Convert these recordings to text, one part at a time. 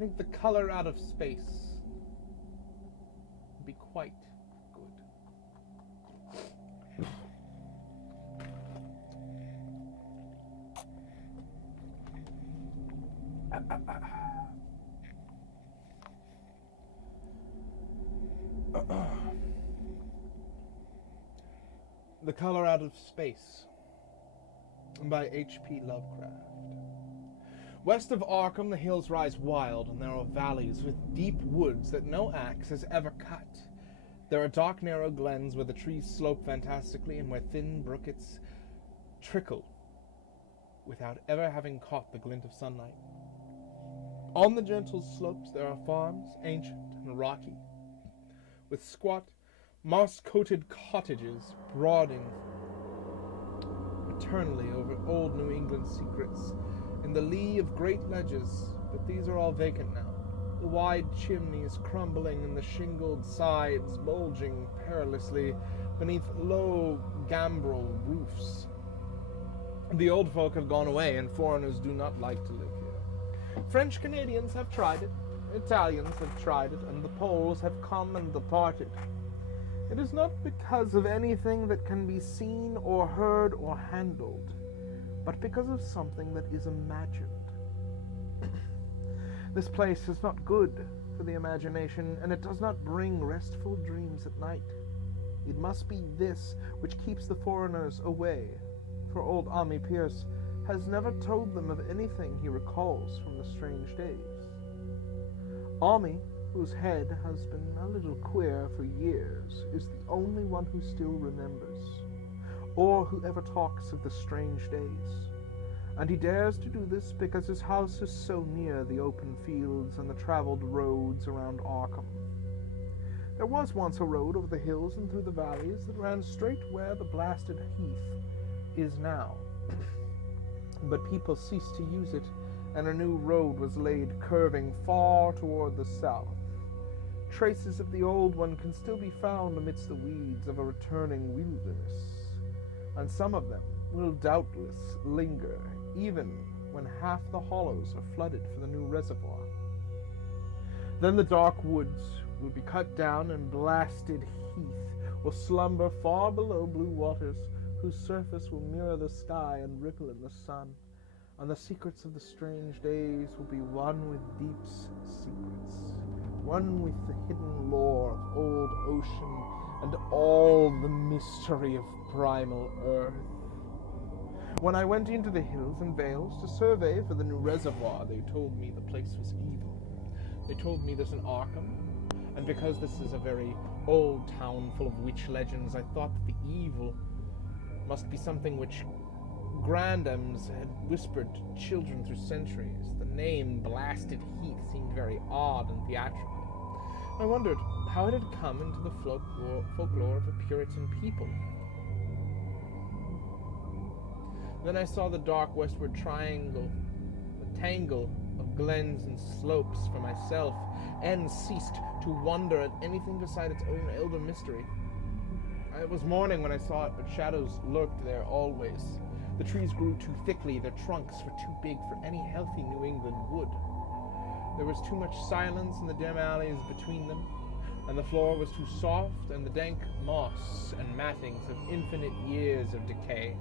think the color out of space would be quite good. The Color Out of Space by H.P. Lovecraft. West of Arkham, the hills rise wild and narrow valleys with deep woods that no axe has ever cut. There are dark, narrow glens where the trees slope fantastically and where thin brookets trickle without ever having caught the glint of sunlight. On the gentle slopes there are farms, ancient and rocky, with squat, moss-coated cottages brooding eternally over old New England secrets in the lee of great ledges, but these are all vacant now, the wide chimneys crumbling and the shingled sides bulging perilously beneath low gambrel roofs. The old folk have gone away, and foreigners do not like to live here. French Canadians have tried it, Italians have tried it, and the Poles have come and departed. It is not because of anything that can be seen or heard or handled, but because of something that is imagined. This place is not good for the imagination, and it does not bring restful dreams at night. It must be this which keeps the foreigners away, for old Ami Pierce has never told them of anything he recalls from the strange days. Ami, whose head has been a little queer for years, is the only one who still remembers, or who ever talks of the strange days. And he dares to do this because his house is so near the open fields and the traveled roads around Arkham. There was once a road over the hills and through the valleys that ran straight where the blasted heath is now. But people ceased to use it, and a new road was laid curving far toward the south. Traces of the old one can still be found amidst the weeds of a returning wilderness, and some of them will doubtless linger, even when half the hollows are flooded for the new reservoir. Then the dark woods will be cut down, and blasted heath will slumber far below blue waters, whose surface will mirror the sky and ripple in the sun, and the secrets of the strange days will be one with deep's secrets, one with the hidden lore of old ocean and all the mystery of primal earth. When I went into the hills and vales to survey for the new reservoir, they told me the place was evil. They told me there's an Arkham, and because this is a very old town full of witch legends, I thought that the evil must be something which grandams had whispered to children through centuries. The name Blasted Heath seemed very odd and theatrical. I wondered how it had come into the folklore of a Puritan people. Then I saw the dark westward triangle, the tangle of glens and slopes for myself, and ceased to wonder at anything beside its own elder mystery. It was morning when I saw it, but shadows lurked there always. The trees grew too thickly, their trunks were too big for any healthy New England wood. There was too much silence in the dim alleys between them, and the floor was too soft, and the dank moss and mattings of infinite years of decay.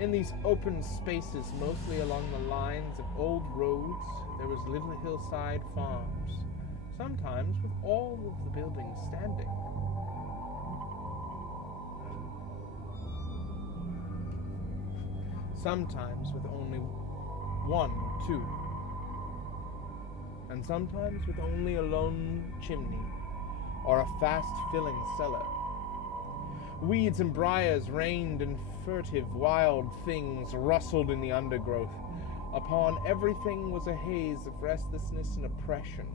In these open spaces, mostly along the lines of old roads, there was little hillside farms, sometimes with all of the buildings standing. Sometimes with only one or two, and sometimes with only a lone chimney or a fast-filling cellar. Weeds and briars reigned, and furtive wild things rustled in the undergrowth. Upon everything was a haze of restlessness and oppression,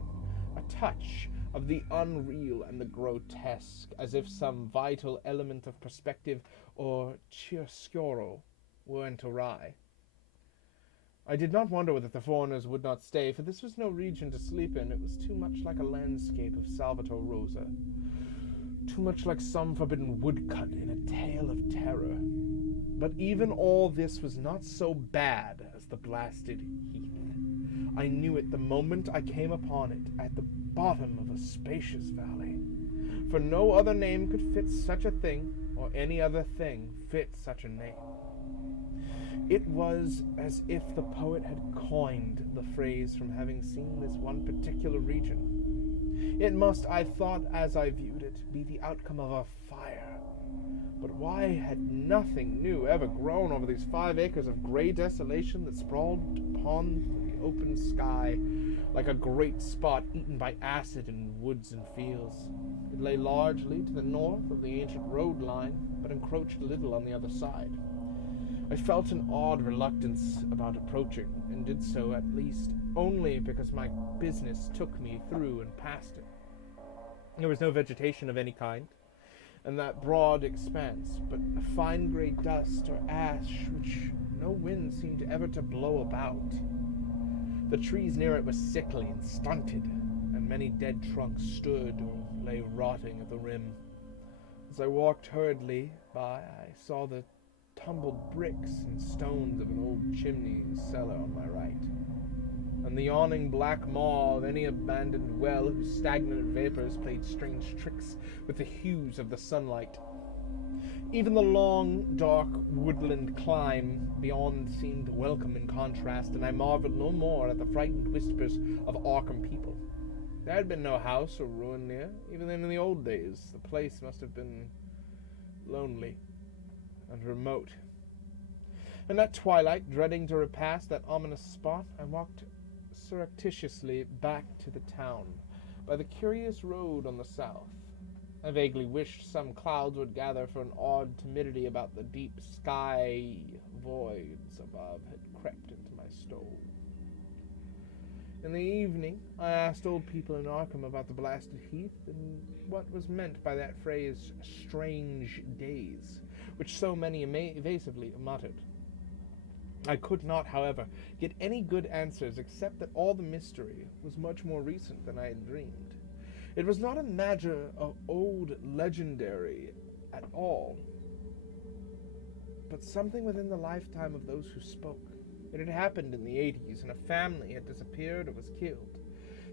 a touch of the unreal and the grotesque, as if some vital element of perspective or chiaroscuro went awry. I did not wonder whether the foreigners would not stay, for this was no region to sleep in. It was too much like a landscape of Salvator Rosa, too much like some forbidden woodcut in a tale of terror. But even all this was not so bad as the blasted heath. I knew it the moment I came upon it, at the bottom of a spacious valley. For no other name could fit such a thing, or any other thing fit such a name. It was as if the poet had coined the phrase from having seen this one particular region. It must, I thought as I viewed it, be the outcome of a fire. But why had nothing new ever grown over these 5 acres of gray desolation that sprawled upon the open sky like a great spot eaten by acid in woods and fields? It lay largely to the north of the ancient road line, but encroached a little on the other side. I felt an odd reluctance about approaching, and did so at least only because my business took me through and past it. There was no vegetation of any kind, and that broad expanse, but a fine grey dust or ash which no wind seemed ever to blow about. The trees near it were sickly and stunted, and many dead trunks stood or lay rotting at the rim. As I walked hurriedly by, I saw the tumbled bricks and stones of an old chimney cellar on my right, and the yawning black maw of any abandoned well whose stagnant vapors played strange tricks with the hues of the sunlight. Even the long, dark woodland climb beyond seemed welcome in contrast, and I marveled no more at the frightened whispers of Arkham people. There had been no house or ruin near. Even in the old days, the place must have been lonely and remote. And at twilight, dreading to repass that ominous spot, I walked surreptitiously back to the town by the curious road on the south. I vaguely wished some clouds would gather, for an odd timidity about the deep sky voids above had crept into my soul. In the evening, I asked old people in Arkham about the blasted heath, and what was meant by that phrase, strange days, which so many evasively muttered. I could not, however, get any good answers, except that all the mystery was much more recent than I had dreamed. It was not a matter of old legendary at all, but something within the lifetime of those who spoke. It had happened in the 80s, and a family had disappeared or was killed.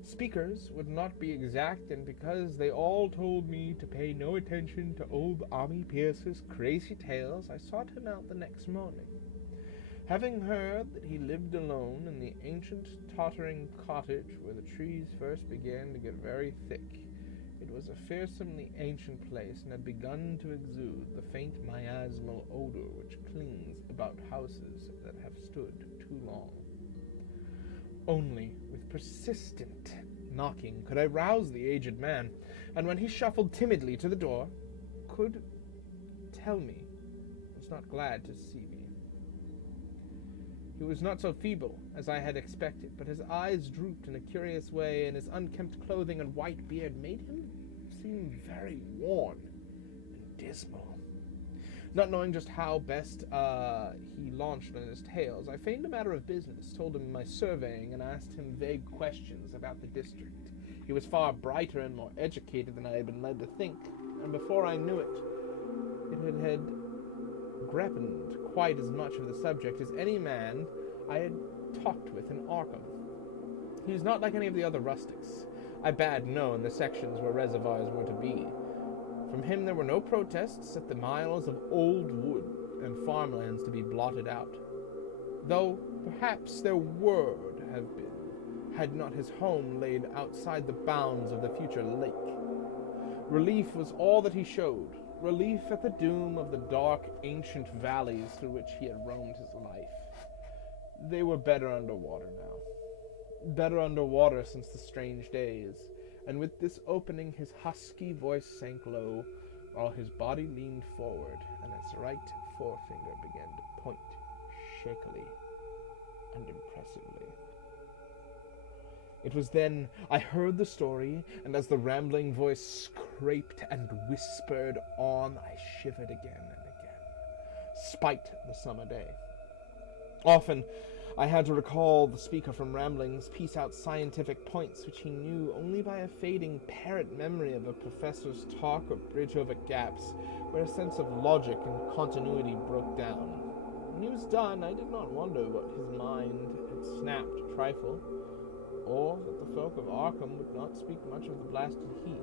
Speakers would not be exact, and because they all told me to pay no attention to old Army Pierce's crazy tales, I sought him out the next morning. Having heard that he lived alone in the ancient tottering cottage where the trees first began to get very thick, it was a fearsomely ancient place, and had begun to exude the faint miasmal odor which clings about houses that have stood too long. Only with persistent knocking could I rouse the aged man, and when he shuffled timidly to the door, could tell me was not glad to see me. He was not so feeble as I had expected, but his eyes drooped in a curious way, and his unkempt clothing and white beard made him seem very worn and dismal. Not knowing just how best he launched on his tales, I feigned a matter of business, told him my surveying, and asked him vague questions about the district. He was far brighter and more educated than I had been led to think, and before I knew it, had grappled quite as much of the subject as any man I had talked with in Arkham. He was not like any of the other rustics I bade know in the sections where reservoirs were to be. From him there were no protests at the miles of old wood and farmlands to be blotted out, though perhaps there would have been, had not his home laid outside the bounds of the future lake. Relief was all that he showed, relief at the doom of the dark, ancient valleys through which he had roamed his life. They were better underwater now. Better underwater since the strange days, and with this opening his husky voice sank low, while his body leaned forward, and its right forefinger began to point shakily and impressively. It was then I heard the story, and as the rambling voice scraped and whispered on, I shivered again and again, spite the summer day. Often I had to recall the speaker from ramblings, piece out scientific points which he knew only by a fading parrot memory of a professor's talk or bridge over gaps, where a sense of logic and continuity broke down. When he was done, I did not wonder what his mind had snapped a trifle, or that the folk of Arkham would not speak much of the blasted heath.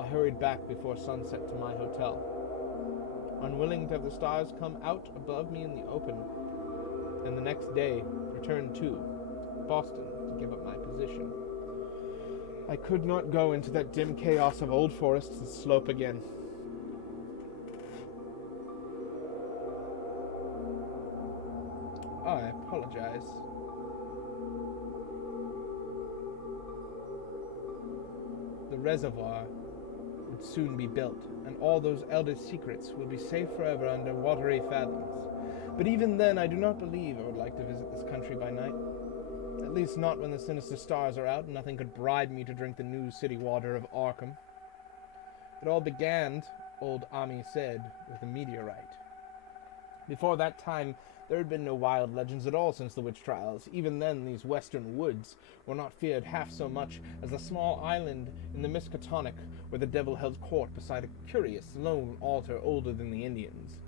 I hurried back before sunset to my hotel, unwilling to have the stars come out above me in the open, and the next day returned to Boston to give up my position. I could not go into that dim chaos of old forests and slope again. Oh, I apologize. The reservoir would soon be built, and all those elder secrets will be safe forever under watery fathoms. But even then, I do not believe I would like to visit this country by night. At least not when the sinister stars are out and nothing could bribe me to drink the new city water of Arkham. It all began, old Ami said, with a meteorite. Before that time, there had been no wild legends at all since the witch trials. Even then, these western woods were not feared half so much as a small island in the Miskatonic where the devil held court beside a curious lone altar older than the Indians.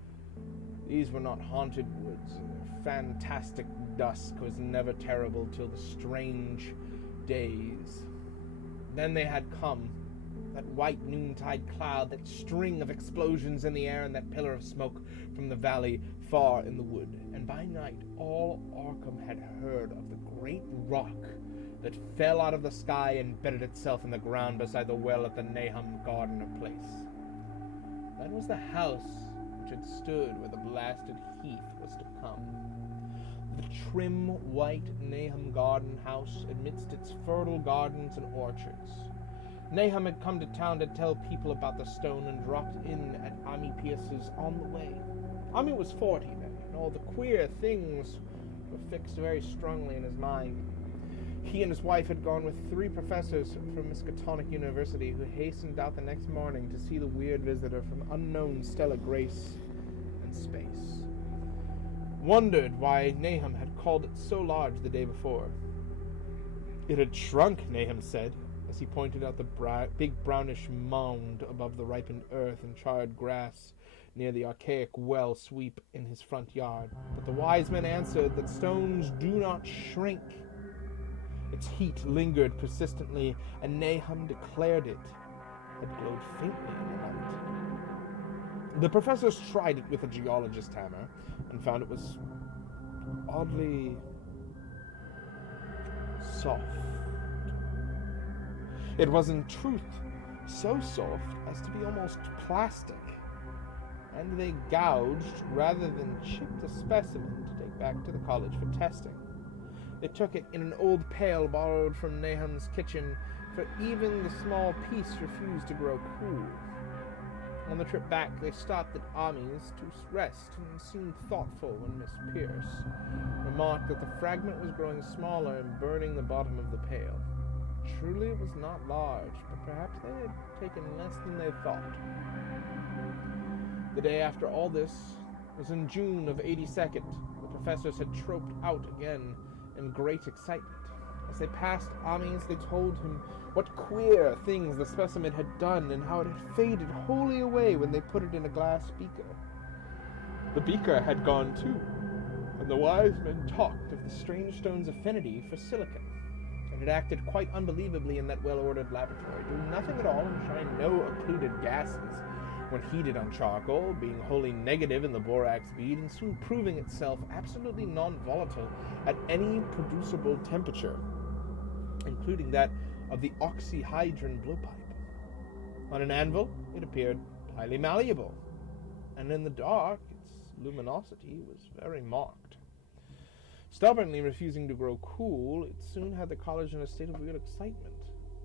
These were not haunted woods. Fantastic dusk was never terrible till the strange days. Then they had come. That white noontide cloud, that string of explosions in the air, and that pillar of smoke from the valley far in the wood. And by night, all Arkham had heard of the great rock that fell out of the sky and bedded itself in the ground beside the well at the Nahum Garden place. That was the house which had stood where the blasted heath was to come. The trim, white Nahum Garden house amidst its fertile gardens and orchards. Nahum had come to town to tell people about the stone and dropped in at Ami Pierce's on the way. Ami was 40 then, and all the queer things were fixed very strongly in his mind. He and his wife had gone with 3 professors from Miskatonic University who hastened out the next morning to see the weird visitor from unknown stellar grace and space. Wondered why Nahum had called it so large the day before. It had shrunk, Nahum said, as he pointed out the big brownish mound above the ripened earth and charred grass near the archaic well sweep in his front yard. But the wise men answered that stones do not shrink. Its heat lingered persistently, and Nahum declared it had glowed faintly in the night. The professors tried it with a geologist hammer and found it was oddly soft. It was in truth so soft as to be almost plastic, and they gouged rather than chipped a specimen to take back to the college for testing. They took it in an old pail borrowed from Nahum's kitchen, for even the small piece refused to grow cool. On the trip back, they stopped at Ami's to rest and seemed thoughtful when Miss Pierce remarked that the fragment was growing smaller and burning the bottom of the pail. Truly it was not large, but perhaps they had taken less than they thought. The day after all this was in June of 82nd. The professors had troped out again in great excitement. As they passed Ami's, they told him what queer things the specimen had done and how it had faded wholly away when they put it in a glass beaker. The beaker had gone too, and the wise men talked of the strange stone's affinity for silicon. It had acted quite unbelievably in that well-ordered laboratory, doing nothing at all and showing no occluded gases when heated on charcoal, being wholly negative in the borax bead, and soon proving itself absolutely non-volatile at any producible temperature, including that of the oxyhydron blowpipe. On an anvil, it appeared highly malleable, and in the dark, its luminosity was very marked. Stubbornly refusing to grow cool, it soon had the college in a state of weird excitement,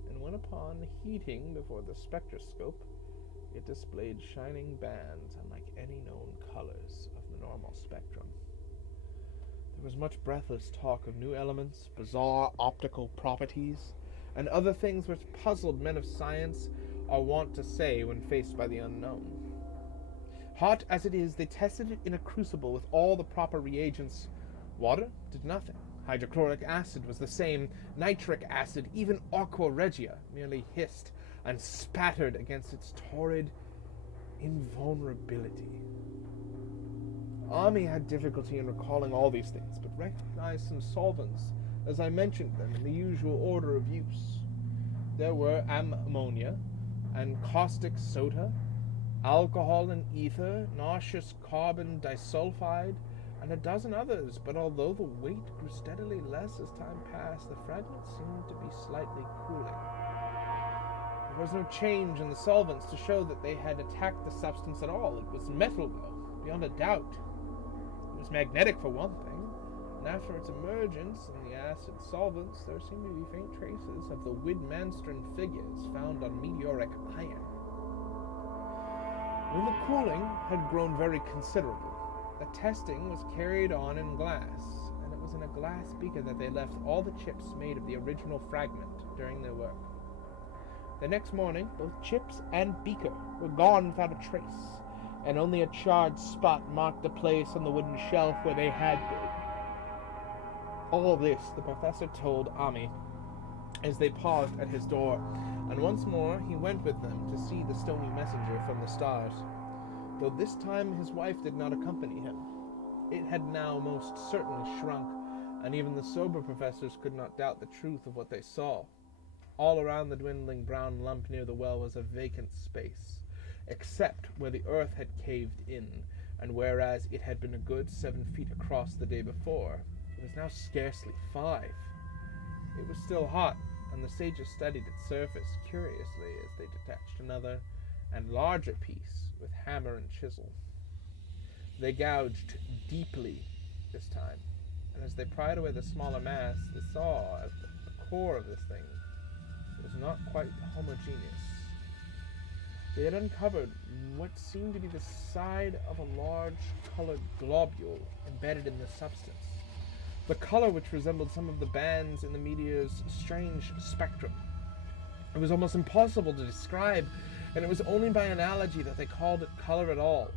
and when upon heating before the spectroscope, it displayed shining bands unlike any known colors of the normal spectrum. There was much breathless talk of new elements, bizarre optical properties, and other things which puzzled men of science are wont to say when faced by the unknown. Hot as it is, they tested it in a crucible with all the proper reagents. Water did nothing. Hydrochloric acid was the same. Nitric acid, even aqua regia, merely hissed and spattered against its torrid invulnerability. Ami had difficulty in recalling all these things, but recognized some solvents as I mentioned them in the usual order of use. There were ammonia and caustic soda, alcohol and ether, nauseous carbon disulfide, and a dozen others, but although the weight grew steadily less as time passed, the fragments seemed to be slightly cooling. There was no change in the solvents to show that they had attacked the substance at all. It was metal, though, beyond a doubt. It was magnetic, for one thing, and after its emergence in the acid solvents, there seemed to be faint traces of the Widmanstern figures found on meteoric iron. When the cooling had grown very considerable, the testing was carried on in glass, and it was in a glass beaker that they left all the chips made of the original fragment during their work. The next morning, both chips and beaker were gone without a trace, and only a charred spot marked the place on the wooden shelf where they had been. All this the professor told Ami as they paused at his door, and once more he went with them to see the stony messenger from the stars. Though this time his wife did not accompany him. It had now most certainly shrunk, and even the sober professors could not doubt the truth of what they saw. All around the dwindling brown lump near the well was a vacant space, except where the earth had caved in, and whereas it had been a good 7 feet across the day before, it was now scarcely 5. It was still hot, and the sages studied its surface curiously as they detached another and larger piece with hammer and chisel. They gouged deeply this time, and as they pried away the smaller mass, they saw at the core of this thing it was not quite homogeneous. They had uncovered what seemed to be the side of a large colored globule embedded in the substance. The color which resembled some of the bands in the meteor's strange spectrum. It was almost impossible to describe, and it was only by analogy that they called it color at all.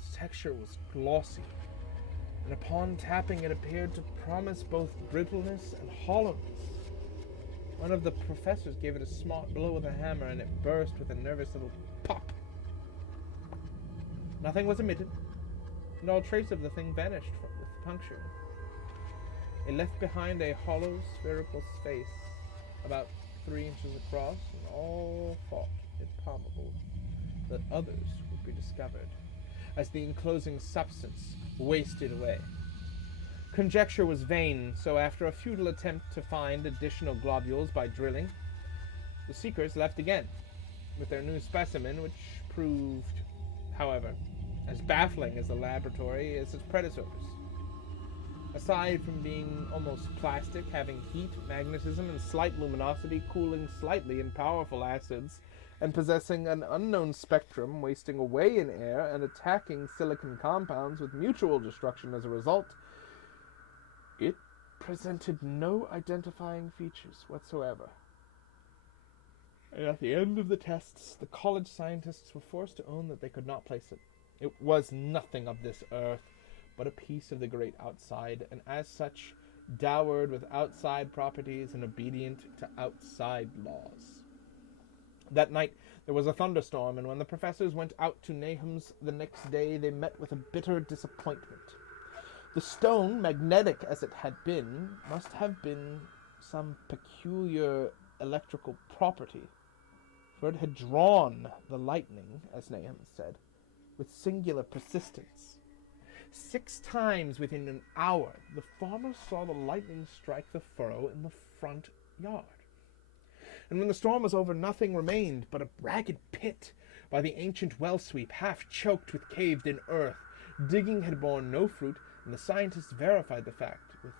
Its texture was glossy, and upon tapping it appeared to promise both brittleness and hollowness. One of the professors gave it a smart blow with a hammer, and it burst with a nervous little pop. Nothing was emitted, and all trace of the thing vanished with the puncture. It left behind a hollow spherical space about 3 inches across, and all thought it probable that others would be discovered as the enclosing substance wasted away. Conjecture was vain, so after a futile attempt to find additional globules by drilling, the seekers left again with their new specimen, which proved, however, as baffling as the laboratory as its predecessors. Aside from being almost plastic, having heat, magnetism, and slight luminosity, cooling slightly in powerful acids, and possessing an unknown spectrum, wasting away in air, and attacking silicon compounds with mutual destruction as a result, it presented no identifying features whatsoever. And at the end of the tests, the college scientists were forced to own that they could not place it. It was nothing of this earth, but a piece of the great outside, and as such, dowered with outside properties and obedient to outside laws. That night there was a thunderstorm, and when the professors went out to Nahum's the next day, they met with a bitter disappointment. The stone, magnetic as it had been, must have been some peculiar electrical property, for it had drawn the lightning, as Nahum said, with singular persistence. 6 times within an hour, the farmer saw the lightning strike the furrow in the front yard. And when the storm was over, nothing remained but a ragged pit by the ancient well sweep, half choked with caved-in earth. Digging had borne no fruit, and the scientists verified the fact with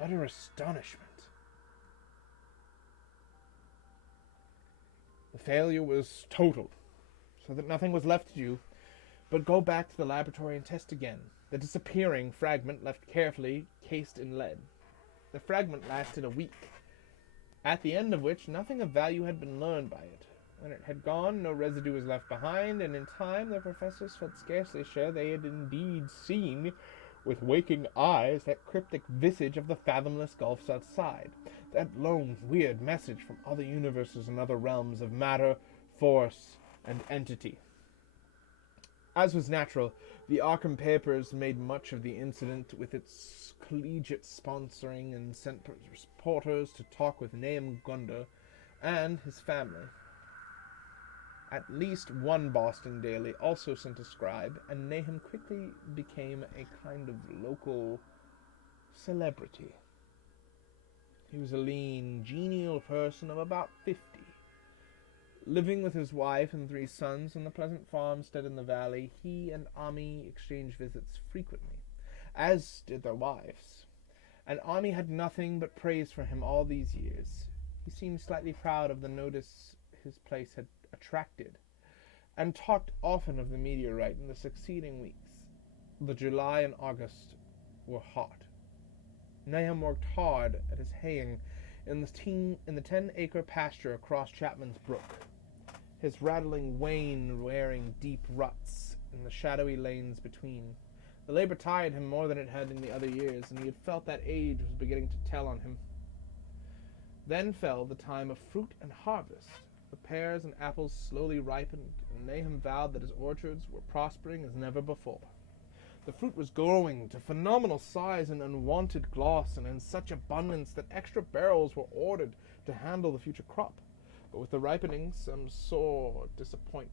utter astonishment. The failure was total, so that nothing was left to do but go back to the laboratory and test again. The disappearing fragment left carefully cased in lead. The fragment lasted a week, at the end of which nothing of value had been learned by it. When it had gone, no residue was left behind, and in time the professors felt scarcely sure they had indeed seen with waking eyes that cryptic visage of the fathomless gulfs outside, that lone, weird message from other universes and other realms of matter, force, and entity. As was natural, The Arkham papers made much of the incident with its collegiate sponsoring and sent reporters to talk with Nahum Gunder and his family. At least one Boston daily also sent a scribe, and Nahum quickly became a kind of local celebrity. He was a lean, genial person of about 50. Living with his wife and 3 sons in the pleasant farmstead in the valley, he and Ami exchanged visits frequently, as did their wives. And Ami had nothing but praise for him all these years. He seemed slightly proud of the notice his place had attracted, and talked often of the meteorite in the succeeding weeks. The July and August were hot. Nahum worked hard at his haying in the 10-acre pasture across Chapman's Brook, his rattling wain wearing deep ruts in the shadowy lanes between. The labor tired him more than it had in the other years, and he had felt that age was beginning to tell on him. Then fell the time of fruit and harvest. The pears and apples slowly ripened, and Nahum vowed that his orchards were prospering as never before. The fruit was growing to phenomenal size and unwonted gloss, and in such abundance that extra barrels were ordered to handle the future crop. But with the ripening, some sore disappointment.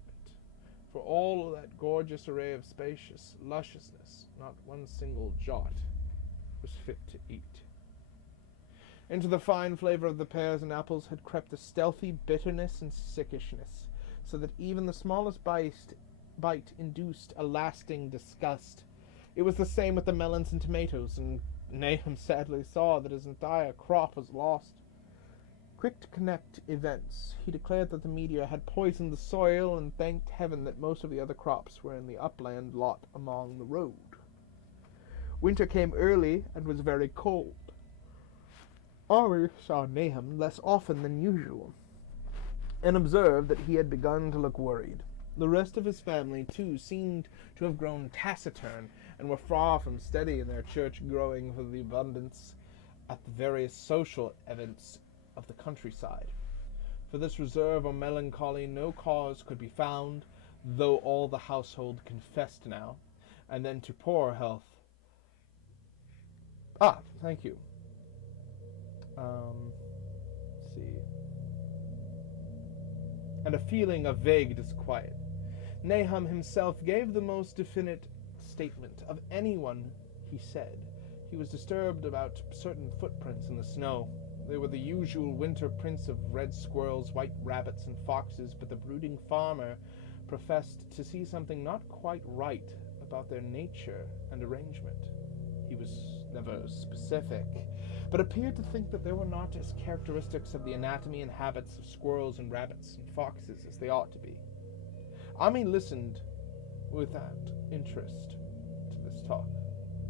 For all that gorgeous array of spacious lusciousness, not one single jot was fit to eat. Into the fine flavor of the pears and apples had crept a stealthy bitterness and sickishness, so that even the smallest bite induced a lasting disgust. It was the same with the melons and tomatoes, and Nahum sadly saw that his entire crop was lost. Quick to connect events, he declared that the meteor had poisoned the soil, and thanked heaven that most of the other crops were in the upland lot along the road. Winter came early and was very cold. Ari saw Nahum less often than usual, and observed that he had begun to look worried. The rest of his family, too, seemed to have grown taciturn, and were far from steady in their church-going for the abundance at the various social events of the countryside. For this reserve or melancholy no cause could be found, though all the household confessed now, and then to poor health. Thank you. Let's see. And a feeling of vague disquiet. Nahum himself gave the most definite statement of anyone, he said. He was disturbed about certain footprints in the snow. They were the usual winter prints of red squirrels, white rabbits, and foxes, but the brooding farmer professed to see something not quite right about their nature and arrangement. He was never specific, but appeared to think that they were not as characteristics of the anatomy and habits of squirrels and rabbits and foxes as they ought to be. Ami listened without interest to this talk,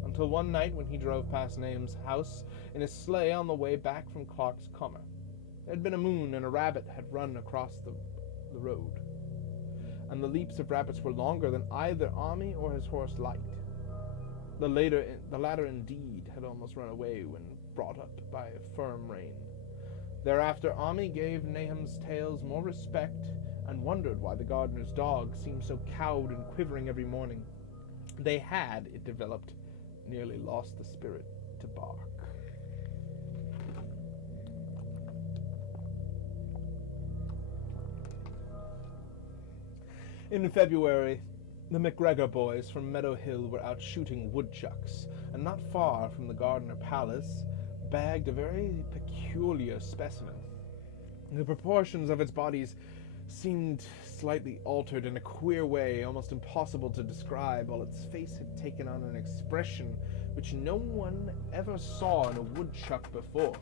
until one night when he drove past Nahum's house in his sleigh on the way back from Clark's Comer. There had been a moon, and a rabbit had run across the road, and the leaps of rabbits were longer than either Ami or his horse liked. The latter indeed had almost run away when brought up by a firm rein. Thereafter Ami gave Nahum's tales more respect, and wondered why the gardener's dog seemed so cowed and quivering every morning. They had, it developed, nearly lost the spirit to bark. In February, the McGregor boys from Meadow Hill were out shooting woodchucks, and not far from the Gardner Palace bagged a very peculiar specimen. The proportions of its bodies seemed slightly altered in a queer way, almost impossible to describe, while its face had taken on an expression which no one ever saw in a woodchuck before.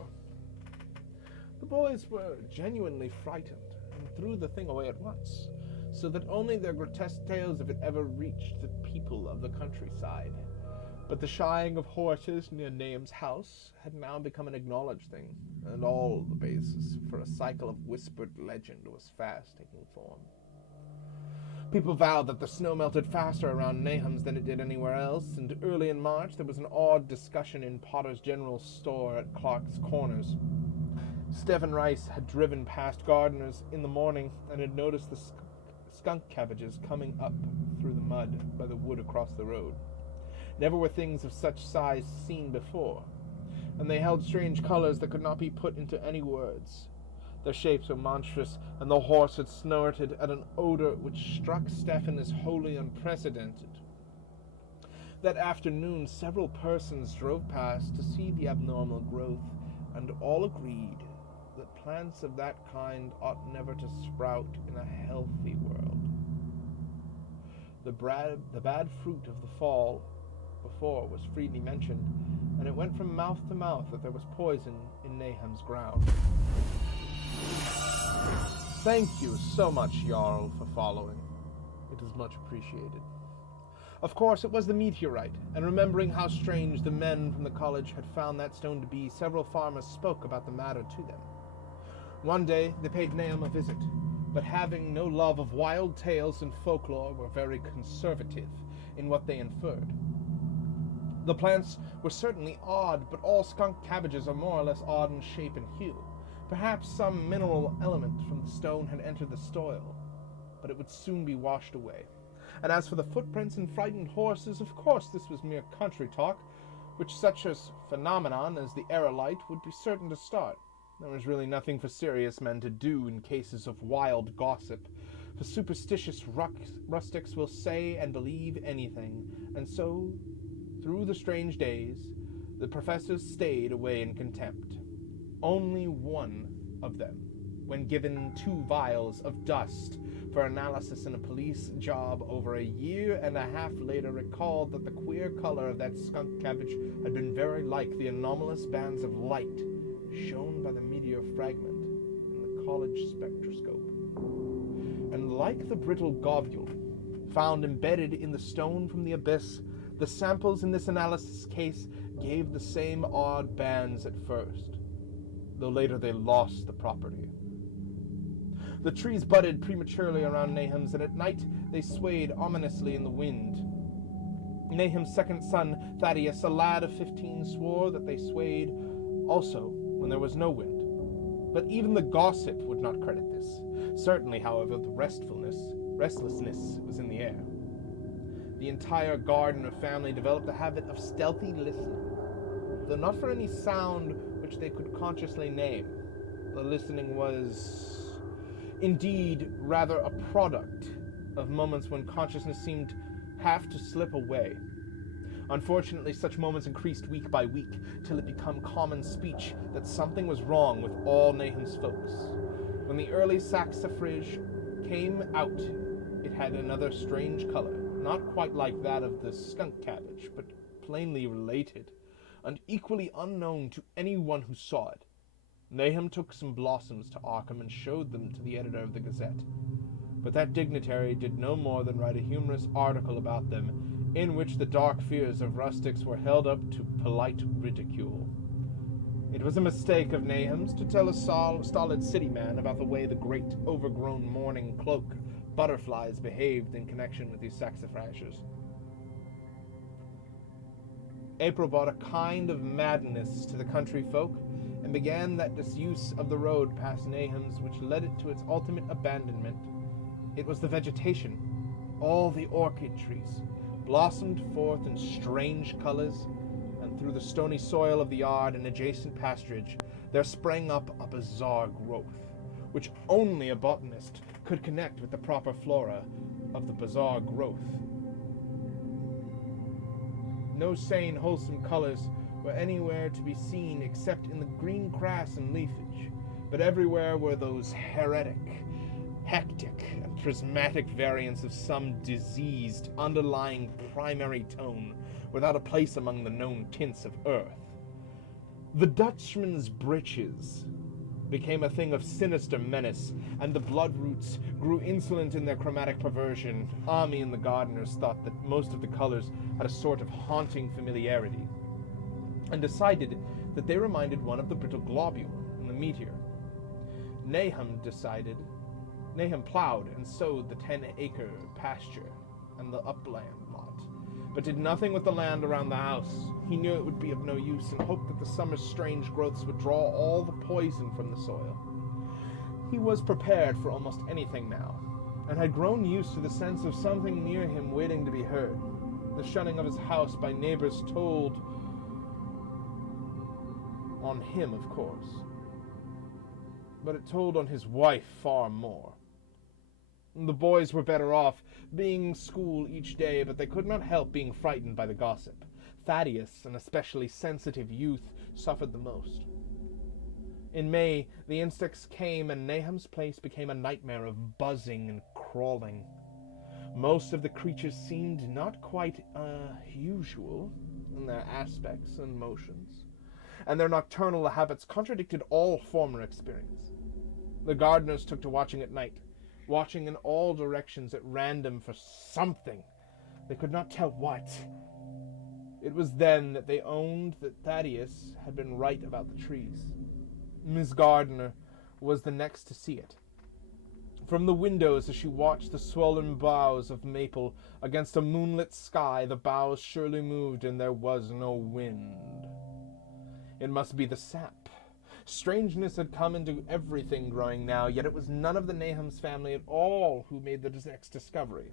The boys were genuinely frightened, and threw the thing away at once, so that only their grotesque tales of it ever reached the people of the countryside. But the shying of horses near Nahum's house had now become an acknowledged thing, and all the basis for a cycle of whispered legend was fast taking form. People vowed that the snow melted faster around Nahum's than it did anywhere else, and early in March there was an odd discussion in Potter's General Store at Clark's Corners. Stephen Rice had driven past Gardner's in the morning and had noticed the skunk cabbages coming up through the mud by the wood across the road. Never were things of such size seen before, and they held strange colors that could not be put into any words. Their shapes were monstrous, and the horse had snorted at an odor which struck Stefan as wholly unprecedented. That afternoon, several persons drove past to see the abnormal growth, and all agreed that plants of that kind ought never to sprout in a healthy world. The bad fruit of the fall before was freely mentioned, and it went from mouth to mouth that there was poison in Nahum's ground. Thank you so much, Jarl, for following. It is much appreciated. Of course, it was the meteorite, and remembering how strange the men from the college had found that stone to be, several farmers spoke about the matter to them. One day, they paid Nahum a visit, but having no love of wild tales and folklore, were very conservative in what they inferred. The plants were certainly odd, but all skunk cabbages are more or less odd in shape and hue. Perhaps some mineral element from the stone had entered the soil, but it would soon be washed away. And as for the footprints and frightened horses, of course this was mere country talk, which such a phenomenon as the aerolite would be certain to start. There was really nothing for serious men to do in cases of wild gossip, for superstitious rustics will say and believe anything, and so, through the strange days, the professors stayed away in contempt. Only one of them, when given 2 vials of dust for analysis in a police job over a year and a half later, recalled that the queer color of that skunk cabbage had been very like the anomalous bands of light shown by the meteor fragment in the college spectroscope. And like the brittle globule found embedded in the stone from the abyss, the samples in this analysis case gave the same odd bands at first, though later they lost the property. The trees budded prematurely around Nahum's, and at night they swayed ominously in the wind. Nahum's second son, Thaddeus, a lad of 15, swore that they swayed also when there was no wind. But even the gossip would not credit this. Certainly, however, the restlessness was in the air. The entire Gardner family developed the habit of stealthy listening, though not for any sound which they could consciously name. The listening was indeed rather a product of moments when consciousness seemed half to slip away. Unfortunately, such moments increased week by week, till it became common speech that something was wrong with all Nahum's folks. When the early saxifrage came out, it had another strange color, not quite like that of the skunk cabbage, but plainly related, and equally unknown to anyone who saw it. Nahum took some blossoms to Arkham and showed them to the editor of the Gazette. But that dignitary did no more than write a humorous article about them, in which the dark fears of rustics were held up to polite ridicule. It was a mistake of Nahum's to tell a stolid city man about the way the great overgrown mourning cloak butterflies behaved in connection with these saxifrages. April brought a kind of madness to the country folk, and began that disuse of the road past Nahum's which led it to its ultimate abandonment. It was the vegetation. All the orchid trees blossomed forth in strange colors, and through the stony soil of the yard and adjacent pasturage there sprang up a bizarre growth, which only a botanist could connect with the proper flora of the bizarre growth. No sane, wholesome colors were anywhere to be seen except in the green grass and leafage, but everywhere were those heretic, hectic, and prismatic variants of some diseased, underlying primary tone, without a place among the known tints of earth. The Dutchman's breeches became a thing of sinister menace, and the bloodroots grew insolent in their chromatic perversion. Ami and the gardeners thought that most of the colors had a sort of haunting familiarity, and decided that they reminded one of the brittle globule in the meteor. Nahum plowed and sowed the 10-acre pasture and the upland lot, but did nothing with the land around the house. He knew it would be of no use, and hoped that the summer's strange growths would draw all the poison from the soil. He was prepared for almost anything now, and had grown used to the sense of something near him waiting to be heard. The shunning of his house by neighbors told on him, of course, but it told on his wife far more. The boys were better off being in school each day, but they could not help being frightened by the gossip. Thaddeus, an especially sensitive youth, suffered the most. In May, the insects came, and Nahum's place became a nightmare of buzzing and crawling. Most of the creatures seemed not quite usual in their aspects and motions, and their nocturnal habits contradicted all former experience. The gardeners took to watching at night, watching in all directions at random for something. They could not tell what. It was then that they owned that Thaddeus had been right about the trees. Miss Gardner was the next to see it. From the windows, as she watched the swollen boughs of maple against a moonlit sky, the boughs surely moved, and there was no wind. It must be the sap. Strangeness had come into everything growing now, yet it was none of the Nahum's family at all who made the next discovery.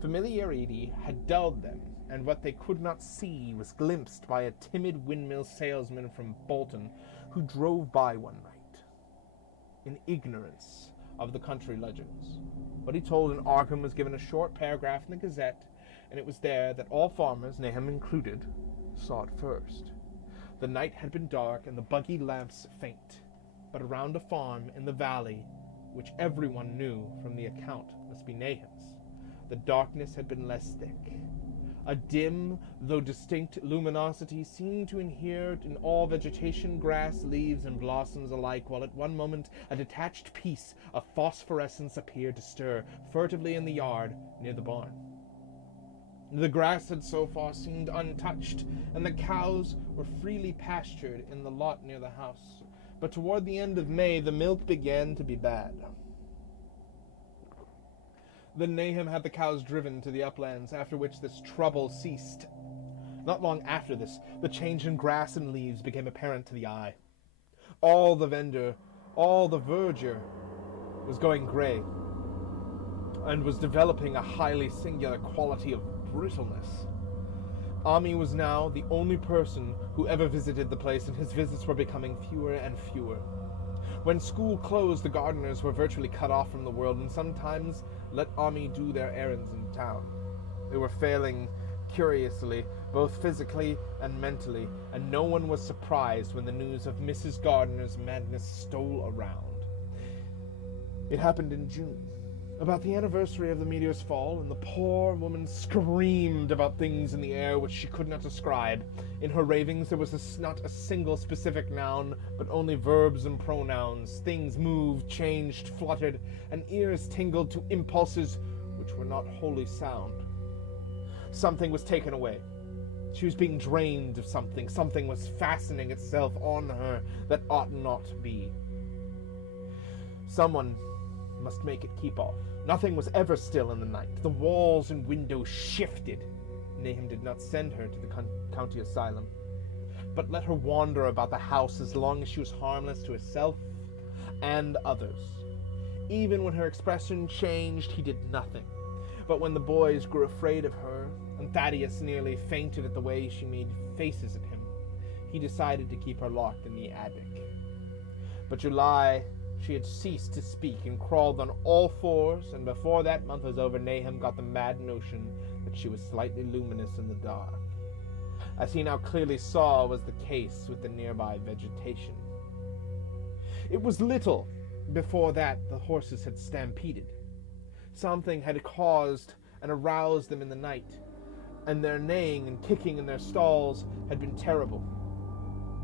Familiarity had dulled them, and what they could not see was glimpsed by a timid windmill salesman from Bolton who drove by one night, in ignorance of the country legends. What he told in Arkham was given a short paragraph in the Gazette, and it was there that all farmers, Nahum included, saw it first. The night had been dark and the buggy lamps faint, but around a farm in the valley, which everyone knew from the account must be Nahum's, the darkness had been less thick. A dim, though distinct luminosity seemed to inhere in all vegetation, grass, leaves, and blossoms alike, while at one moment a detached piece of phosphorescence appeared to stir furtively in the yard near the barn. The grass had so far seemed untouched, and the cows were freely pastured in the lot near the house. But toward the end of May, the milk began to be bad. Then Nahum had the cows driven to the uplands, after which this trouble ceased. Not long after this, the change in grass and leaves became apparent to the eye. All the verdure was going gray, and was developing a highly singular quality of brittleness. Ami was now the only person who ever visited the place, and his visits were becoming fewer and fewer. When school closed, the gardeners were virtually cut off from the world, and sometimes let Ami do their errands in town. They were failing curiously, both physically and mentally, and no one was surprised when the news of Mrs. Gardner's madness stole around. It happened in June, about the anniversary of the meteor's fall, and the poor woman screamed about things in the air which she could not describe. In her ravings there was not a single specific noun, but only verbs and pronouns. Things moved, changed, fluttered, and ears tingled to impulses which were not wholly sound. Something was taken away. She was being drained of something. Something was fastening itself on her that ought not be. Someone must make it keep off. Nothing was ever still in the night. The walls and windows shifted. Nahum did not send her to the county asylum, but let her wander about the house as long as she was harmless to herself and others. Even when her expression changed, he did nothing. But when the boys grew afraid of her, and Thaddeus nearly fainted at the way she made faces at him, he decided to keep her locked in the attic. But July, she had ceased to speak and crawled on all fours, and before that month was over, Nahum got the mad notion that she was slightly luminous in the dark, as he now clearly saw was the case with the nearby vegetation. It was little before that the horses had stampeded. Something had caused and aroused them in the night, and their neighing and kicking in their stalls had been terrible.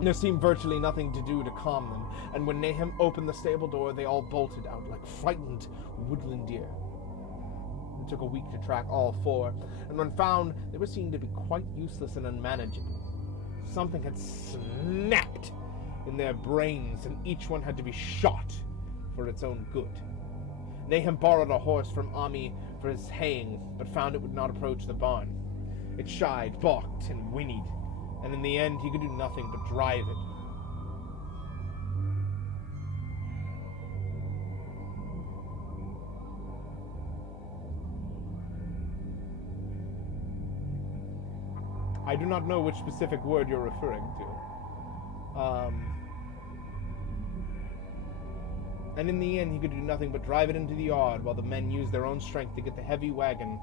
There seemed virtually nothing to do to calm them, and when Nahum opened the stable door, they all bolted out like frightened woodland deer. It took a week to track all four, and when found, they were seen to be quite useless and unmanageable. Something had snapped in their brains, and each one had to be shot for its own good. Nahum borrowed a horse from Ami for his haying, but found it would not approach the barn. It shied, balked, and whinnied, and in the end he could do nothing but drive it. I do not know which specific word you're referring to. And in the end, he could do nothing but drive it into the yard while the men used their own strength to get the heavy wagon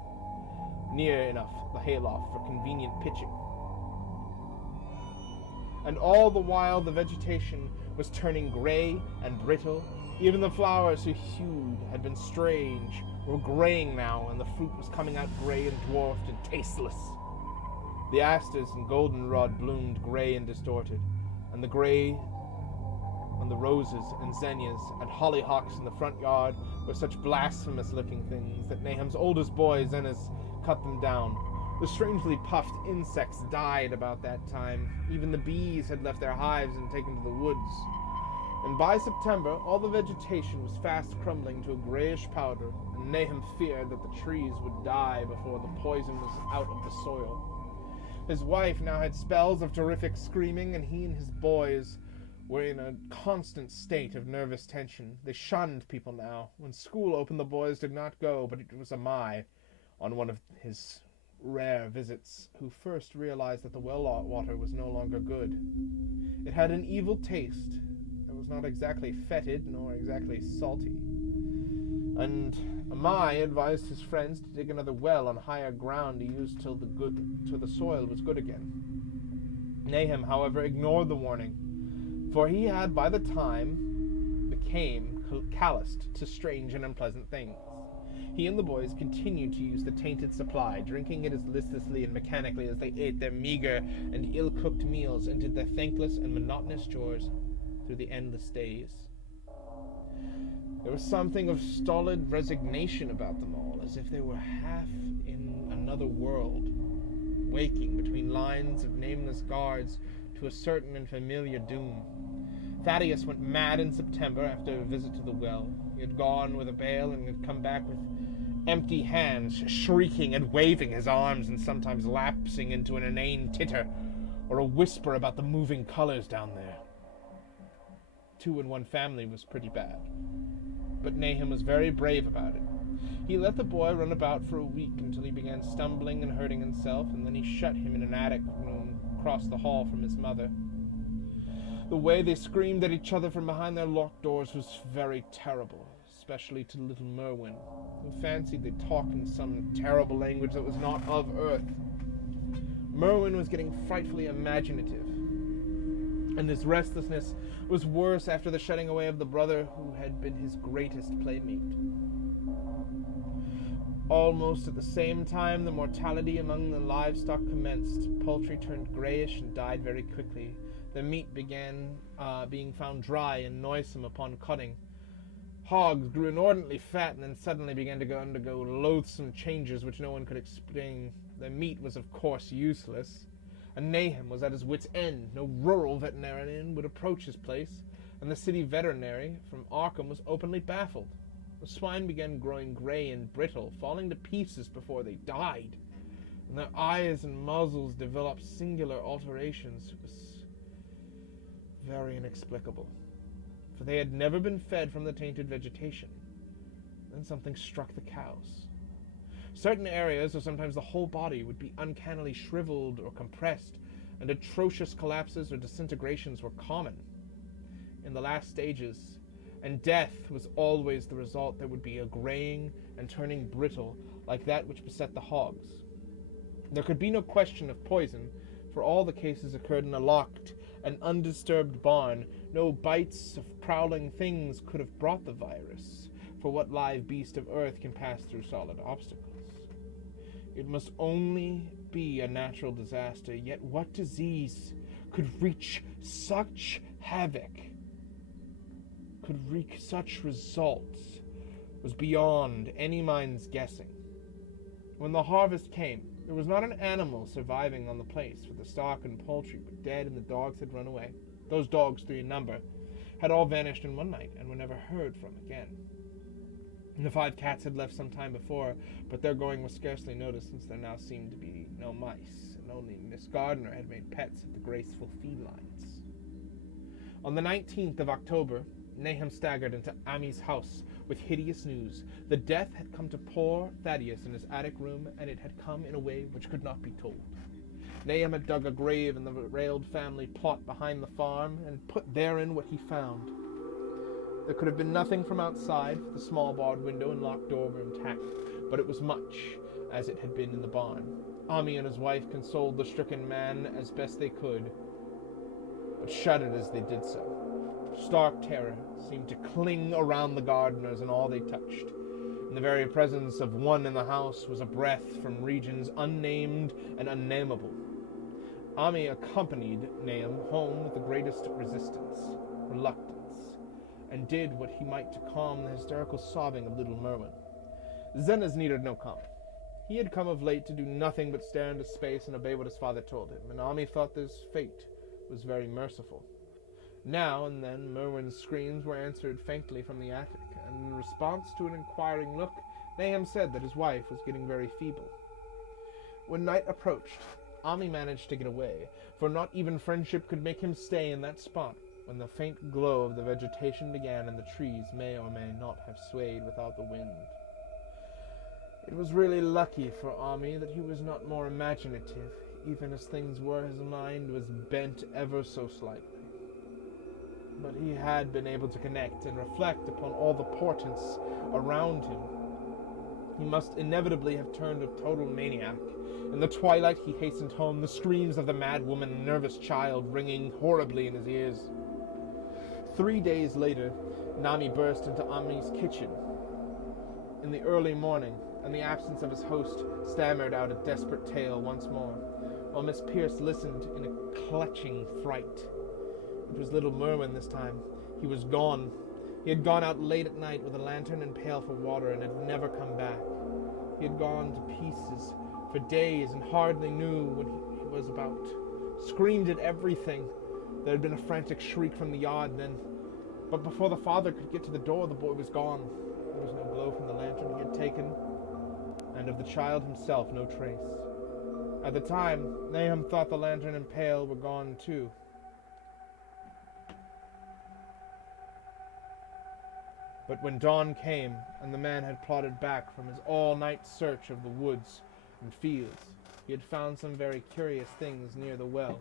near enough the hayloft for convenient pitching. And all the while the vegetation was turning gray and brittle. Even the flowers whose hue had been strange were graying now, and the fruit was coming out gray and dwarfed and tasteless. The asters and goldenrod bloomed gray and distorted, and the gray and the roses and zinnias and hollyhocks in the front yard were such blasphemous-looking things that Nahum's oldest boy, Zenas, cut them down. The strangely puffed insects died about that time. Even the bees had left their hives and taken to the woods. And by September, all the vegetation was fast crumbling to a grayish powder, and Nahum feared that the trees would die before the poison was out of the soil. His wife now had spells of terrific screaming, and he and his boys were in a constant state of nervous tension. They shunned people now. When school opened, the boys did not go, but it was Amai, on one of his rare visits, who first realized that the well water was no longer good. It had an evil taste. It was not exactly fetid, nor exactly salty. And Amai advised his friends to dig another well on higher ground to use till the soil was good again. Nahum, however, ignored the warning, for he had by the time became calloused to strange and unpleasant things. He and the boys continued to use the tainted supply, drinking it as listlessly and mechanically as they ate their meager and ill-cooked meals and did their thankless and monotonous chores through the endless days. There was something of stolid resignation about them all, as if they were half in another world, waking between lines of nameless guards to a certain and familiar doom. Thaddeus went mad in September after a visit to the well. He had gone with a bale and had come back with empty hands, shrieking and waving his arms and sometimes lapsing into an inane titter or a whisper about the moving colors down there. 2 in 1 family was pretty bad, but Nahum was very brave about it. He let the boy run about for a week until he began stumbling and hurting himself, and then he shut him in an attic room across the hall from his mother. The way they screamed at each other from behind their locked doors was very terrible, especially to little Merwin, who fancied they talked in some terrible language that was not of Earth. Merwin was getting frightfully imaginative, and his restlessness was worse after the shutting away of the brother who had been his greatest playmate. Almost at the same time the mortality among the livestock commenced. Poultry turned grayish and died very quickly. The meat began being found dry and noisome upon cutting. Hogs grew inordinately fat and then suddenly began to undergo loathsome changes which no one could explain. Their meat was of course useless, and Nahum was at his wit's end. No rural veterinarian would approach his place, and the city veterinary from Arkham was openly baffled. The swine began growing gray and brittle, falling to pieces before they died, and their eyes and muzzles developed singular alterations. It was very inexplicable, for they had never been fed from the tainted vegetation. Then something struck the cows. Certain areas, or sometimes the whole body, would be uncannily shriveled or compressed, and atrocious collapses or disintegrations were common. In the last stages, and death was always the result, there would be a graying and turning brittle like that which beset the hogs. There could be no question of poison, for all the cases occurred in a locked and undisturbed barn. No bites of prowling things could have brought the virus, for what live beast of earth can pass through solid obstacles? It must only be a natural disaster, yet what disease could wreak such havoc, could wreak such results, was beyond any mind's guessing. When the harvest came, there was not an animal surviving on the place, for the stock and poultry were dead and the dogs had run away. Those dogs, 3 in number, had all vanished in one night and were never heard from again. And the 5 cats had left some time before, but their going was scarcely noticed, since there now seemed to be no mice, and only Miss Gardner had made pets of the graceful felines. On the 19th of October, Nahum staggered into Ami's house with hideous news. The death had come to poor Thaddeus in his attic room, and it had come in a way which could not be told. Nahum had dug a grave in the railed family plot behind the farm and put therein what he found. There could have been nothing from outside, for the small barred window and locked door were intact, but it was much as it had been in the barn. Ami and his wife consoled the stricken man as best they could, but shuddered as they did so. Stark terror seemed to cling around the gardeners and all they touched. In the very presence of one in the house was a breath from regions unnamed and unnameable. Ami accompanied Nahum home with the greatest reluctance, and did what he might to calm the hysterical sobbing of little Merwin. Zenas needed no comment. He had come of late to do nothing but stare into space and obey what his father told him, and Ami thought this fate was very merciful. Now and then Merwin's screams were answered faintly from the attic, and in response to an inquiring look, Nahum said that his wife was getting very feeble. When night approached, Ami managed to get away, for not even friendship could make him stay in that spot when the faint glow of the vegetation began and the trees may or may not have swayed without the wind. It was really lucky for Ami that he was not more imaginative. Even as things were, his mind was bent ever so slightly. But he had been able to connect and reflect upon all the portents around him. He must inevitably have turned a total maniac. In the twilight he hastened home, the screams of the mad woman and nervous child ringing horribly in his ears. 3 days later, Nami burst into Ami's kitchen in the early morning, and the absence of his host stammered out a desperate tale once more, while Miss Pierce listened in a clutching fright. It was little Merwin this time. He was gone. He had gone out late at night with a lantern and pail for water and had never come back. He had gone to pieces for days and hardly knew what he was about. Screamed at everything. There had been a frantic shriek from the yard then, but before the father could get to the door, the boy was gone. There was no glow from the lantern he had taken, and of the child himself no trace. At the time, Nahum thought the lantern and pail were gone too. But when dawn came, and the man had plodded back from his all-night search of the woods and fields, he had found some very curious things near the well.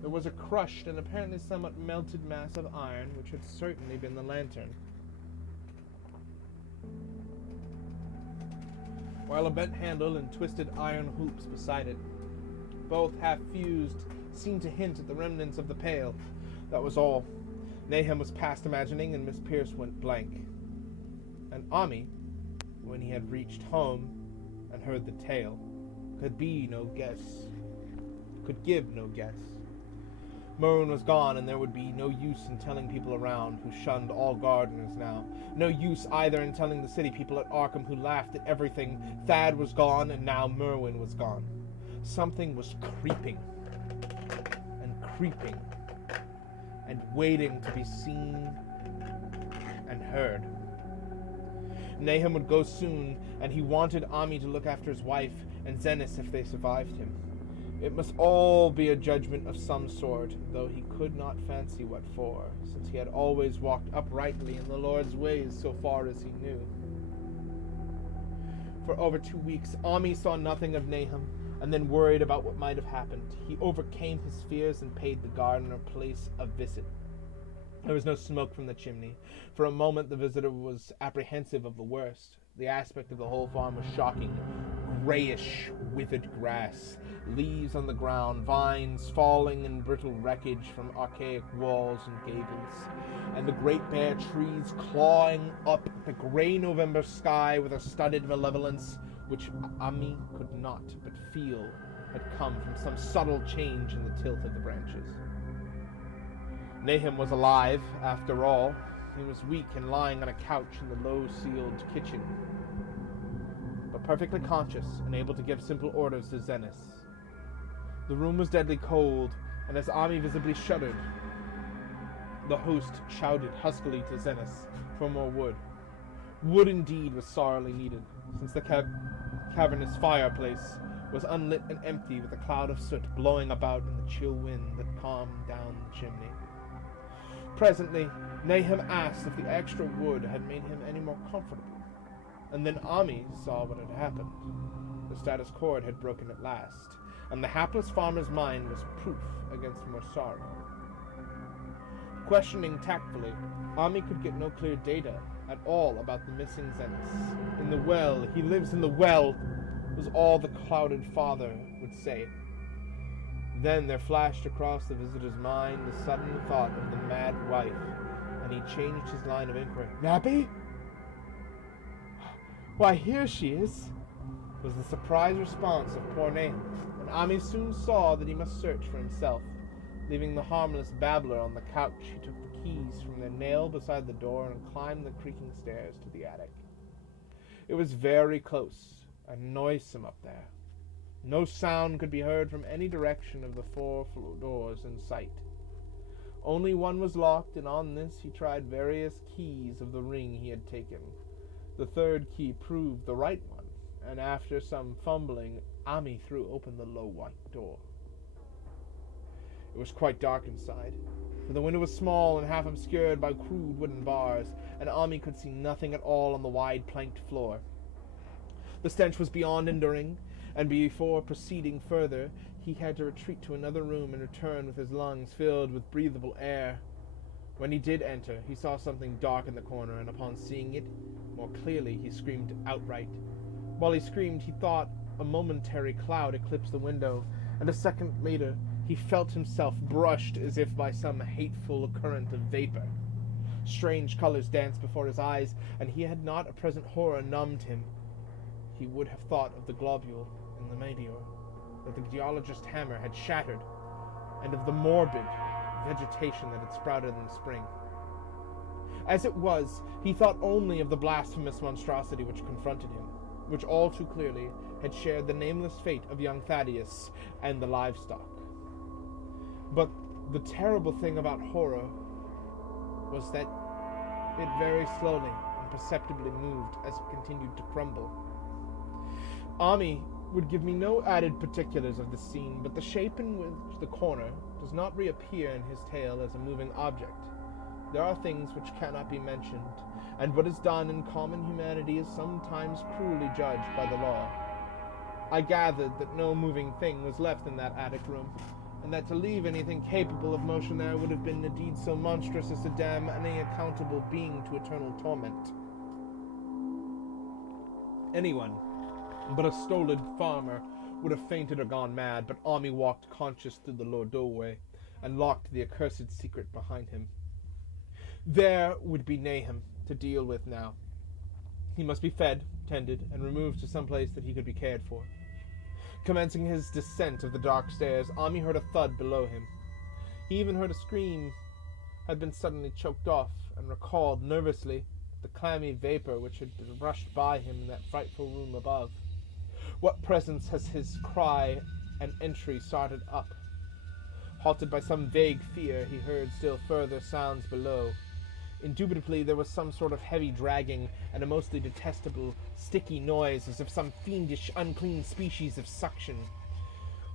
There was a crushed and apparently somewhat melted mass of iron, which had certainly been the lantern, while a bent handle and twisted iron hoops beside it, both half-fused, seemed to hint at the remnants of the pail. That was all. Nahum was past imagining, and Miss Pierce went blank. And Ami, when he had reached home and heard the tale, could give no guess. Merwin was gone, and there would be no use in telling people around, who shunned all gardeners now. No use either in telling the city people at Arkham, who laughed at everything. Thad was gone, and now Merwin was gone. Something was creeping, and waiting to be seen and heard. Nahum would go soon, and he wanted Ami to look after his wife and Zenas if they survived him. It must all be a judgment of some sort, though he could not fancy what for, since he had always walked uprightly in the Lord's ways so far as he knew. For over 2 weeks, Ami saw nothing of Nahum, and then worried about what might have happened. He overcame his fears and paid the gardener place a visit. There was no smoke from the chimney. For a moment the visitor was apprehensive of the worst. The aspect of the whole farm was shocking. Grayish, withered grass, leaves on the ground, vines falling in brittle wreckage from archaic walls and gables, and the great bare trees clawing up the grey November sky with a studied malevolence which Ami could not but feel had come from some subtle change in the tilt of the branches. Nahum was alive, after all. He was weak and lying on a couch in the low-ceiled kitchen, but perfectly conscious and able to give simple orders to Zenas. The room was deadly cold, and as Ami visibly shuddered, the host shouted huskily to Zenas for more wood. Wood indeed was sorely needed, since the cavernous fireplace was unlit and empty, with a cloud of soot blowing about in the chill wind that calmed down the chimney. Presently, Nahum asked if the extra wood had made him any more comfortable, and then Ami saw what had happened. The status cord had broken at last. and the hapless farmer's mind was proof against more sorrow. Questioning tactfully, Ami could get no clear data at all about the missing Zenith. In the well, he lives in the well, was all the clouded father would say. Then there flashed across the visitor's mind the sudden thought of the mad wife, and he changed his line of inquiry. "Nappy? Why, here she is," was the surprised response of poor Nahum, and Ami soon saw that he must search for himself. Leaving the harmless babbler on the couch, he took the keys from their nail beside the door and climbed the creaking stairs to the attic. It was very close and noisome up there. No sound could be heard from any direction of the 4 doors in sight. Only one was locked, and on this he tried various keys of the ring he had taken. The third key proved the right one, and after some fumbling, Ami threw open the low white door. It was quite dark inside, for the window was small and half obscured by crude wooden bars, and Ami could see nothing at all on the wide planked floor. The stench was beyond enduring, and before proceeding further, he had to retreat to another room and return with his lungs filled with breathable air. When he did enter, he saw something dark in the corner, and upon seeing it more clearly, he screamed outright. While he screamed, he thought a momentary cloud eclipsed the window, and a second later, he felt himself brushed as if by some hateful current of vapor. Strange colors danced before his eyes, and he had not a present horror numbed him. He would have thought of the globule in the meteor that the geologist's hammer had shattered, and of the morbid vegetation that had sprouted in the spring. As it was, he thought only of the blasphemous monstrosity which confronted him, which all too clearly had shared the nameless fate of young Thaddeus and the livestock. But the terrible thing about horror was that it very slowly and perceptibly moved as it continued to crumble. Ami would give me no added particulars of the scene, but the shape in which the corner does not reappear in his tale as a moving object. There are things which cannot be mentioned, and what is done in common humanity is sometimes cruelly judged by the law. I gathered that no moving thing was left in that attic room, and that to leave anything capable of motion there would have been a deed so monstrous as to damn any accountable being to eternal torment. Anyone but a stolid farmer would have fainted or gone mad, but Ami walked conscious through the low doorway, and locked the accursed secret behind him. There would be Nahum to deal with now. He must be fed, tended, and removed to some place that he could be cared for. Commencing his descent of the dark stairs, Ami heard a thud below him. He even heard a scream had been suddenly choked off, and recalled nervously the clammy vapor which had rushed by him in that frightful room above. What presence has his cry and entry started up? Halted by some vague fear, he heard still further sounds below. Indubitably, there was some sort of heavy dragging, and a mostly detestable, sticky noise, as if some fiendish, unclean species of suction.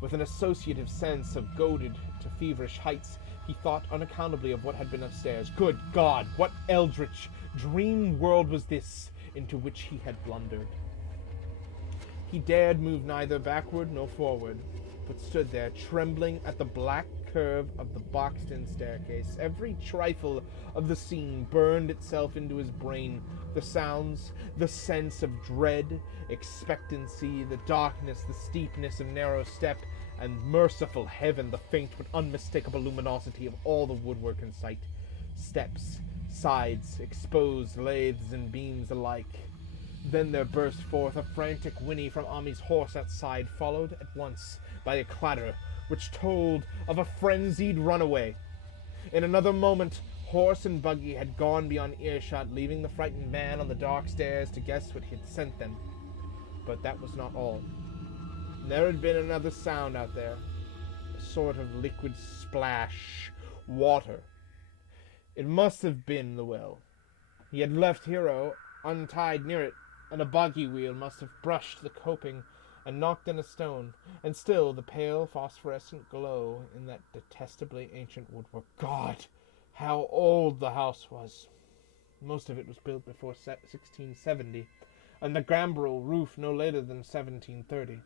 With an associative sense of goaded to feverish heights, he thought unaccountably of what had been upstairs. Good God, what eldritch dream world was this into which he had blundered? He dared move neither backward nor forward, but stood there, trembling at the black curve of the boxed-in staircase. Every trifle of the scene burned itself into his brain. The sounds, the sense of dread, expectancy, the darkness, the steepness of narrow step, and merciful heaven, the faint but unmistakable luminosity of all the woodwork in sight. Steps, sides, exposed laths and beams alike. Then there burst forth a frantic whinny from Ami's horse outside, followed at once by a clatter which told of a frenzied runaway. In another moment, horse and buggy had gone beyond earshot, leaving the frightened man on the dark stairs to guess what had sent them. But that was not all. There had been another sound out there, a sort of liquid splash, water. It must have been the well. He had left Hero untied near it, and a buggy wheel must have brushed the coping and knocked in a stone, and still the pale phosphorescent glow in that detestably ancient woodwork. God, how old the house was! Most of it was built before 1670, and the gambrel roof no later than 1730.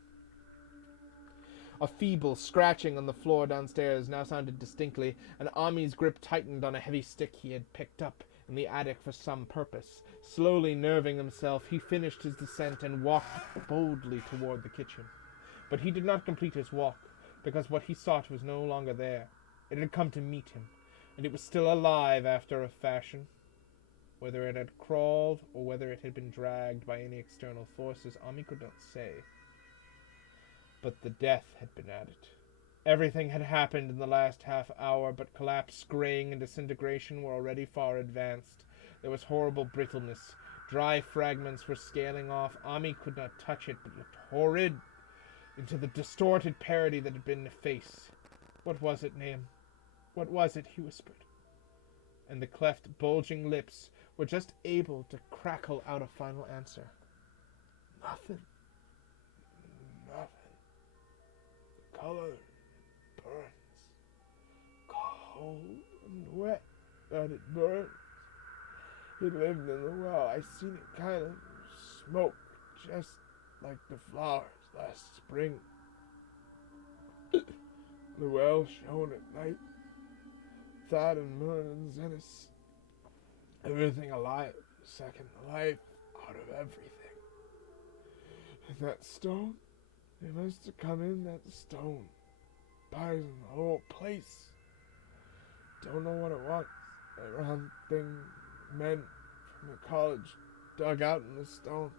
A feeble scratching on the floor downstairs now sounded distinctly, and Ami's grip tightened on a heavy stick he had picked up in the attic for some purpose. Slowly nerving himself, he finished his descent and walked boldly toward the kitchen. But he did not complete his walk, because what he sought was no longer there. It had come to meet him, and it was still alive after a fashion. Whether it had crawled, or whether it had been dragged by any external forces, Ami could not say. But the death had been at it. Everything had happened in the last half hour, but collapse, graying, and disintegration were already far advanced. There was horrible brittleness. Dry fragments were scaling off. Ami could not touch it, but looked horrid into the distorted parody that had been the face. "What was it, Nahum? What was it?" he whispered. And the cleft, bulging lips were just able to crackle out a final answer. "Nothing. Nothing. The color burns. Cold and wet, but it burns. It lived in the well. I seen it kind of smoke, just like the flowers last spring. The well shone at night. Thought and moon and Zenith. Everything alive, second life out of everything. And that stone, they must have come in that stone. Poison the whole place. Don't know what it was. That round thing men from the college dug out in the stone.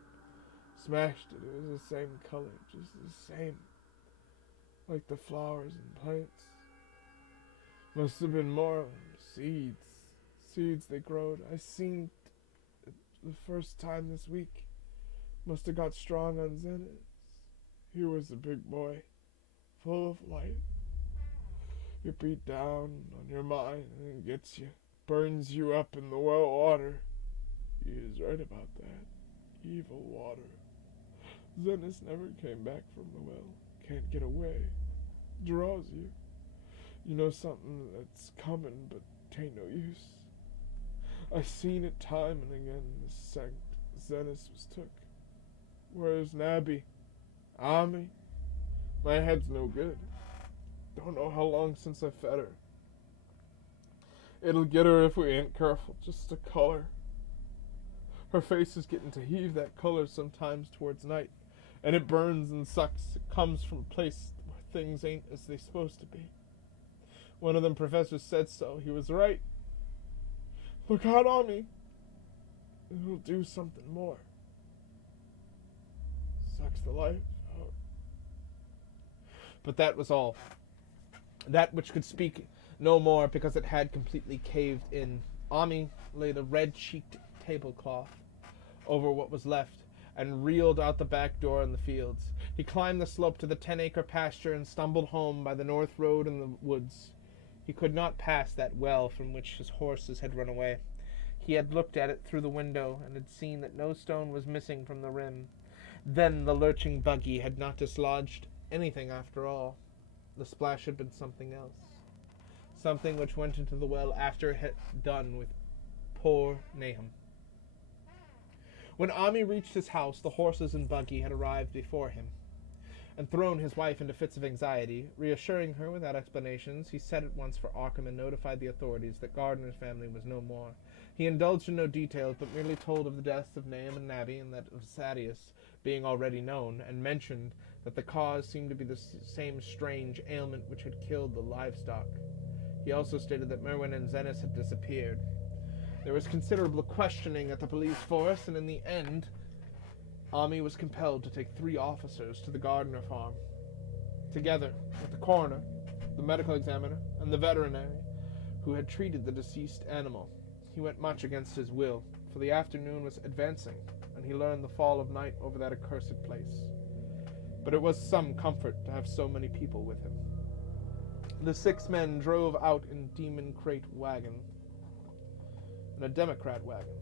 Smashed it. It was the same color, just the same. Like the flowers and plants. Must have been more of them. Seeds. Seeds they growed. I seen it the first time this week. Must have got strong on Zenith. He was a big boy. Full of life. You beat down on your mind and it gets you. Burns you up in the well water. He is right about that. Evil water. Zenith never came back from the well. Can't get away. Draws you. You know something that's coming, but tain't no use. I seen it time and again. The Zenith was took. Where's Nabby? Ami? My head's no good. Don't know how long since I fed her. It'll get her if we ain't careful. Just a color. Her face is getting to heave that color sometimes towards night. And it burns and sucks. It comes from a place where things ain't as they supposed to be. One of them professors said so. He was right. Look out on me. It'll do something more. Sucks the life out. But that was all. That which could speak no more because it had completely caved in. Ami laid a red-cheeked tablecloth over what was left and reeled out the back door in the fields. He climbed the slope to the 10-acre pasture and stumbled home by the north road in the woods. He could not pass that well from which his horses had run away. He had looked at it through the window and had seen that no stone was missing from the rim. Then the lurching buggy had not dislodged anything after all. The splash had been something else. Something which went into the well after it had done with poor Nahum. When Ami reached his house, the horses and buggy had arrived before him, and thrown his wife into fits of anxiety. Reassuring her without explanations, he set at once for Arkham and notified the authorities that Gardner's family was no more. He indulged in no details, but merely told of the deaths of Nahum and Nabby and that of Sadius being already known, and mentioned that the cause seemed to be the same strange ailment which had killed the livestock. He also stated that Merwin and Zenith had disappeared. There was considerable questioning at the police force, and in the end, Ami was compelled to take 3 officers to the Gardner farm, together with the coroner, the medical examiner, and the veterinary who had treated the deceased animal. He went much against his will, for the afternoon was advancing, and he learned the fall of night over that accursed place. But it was some comfort to have so many people with him. The 6 men drove out in Demon Crate wagon, and a Democrat wagon,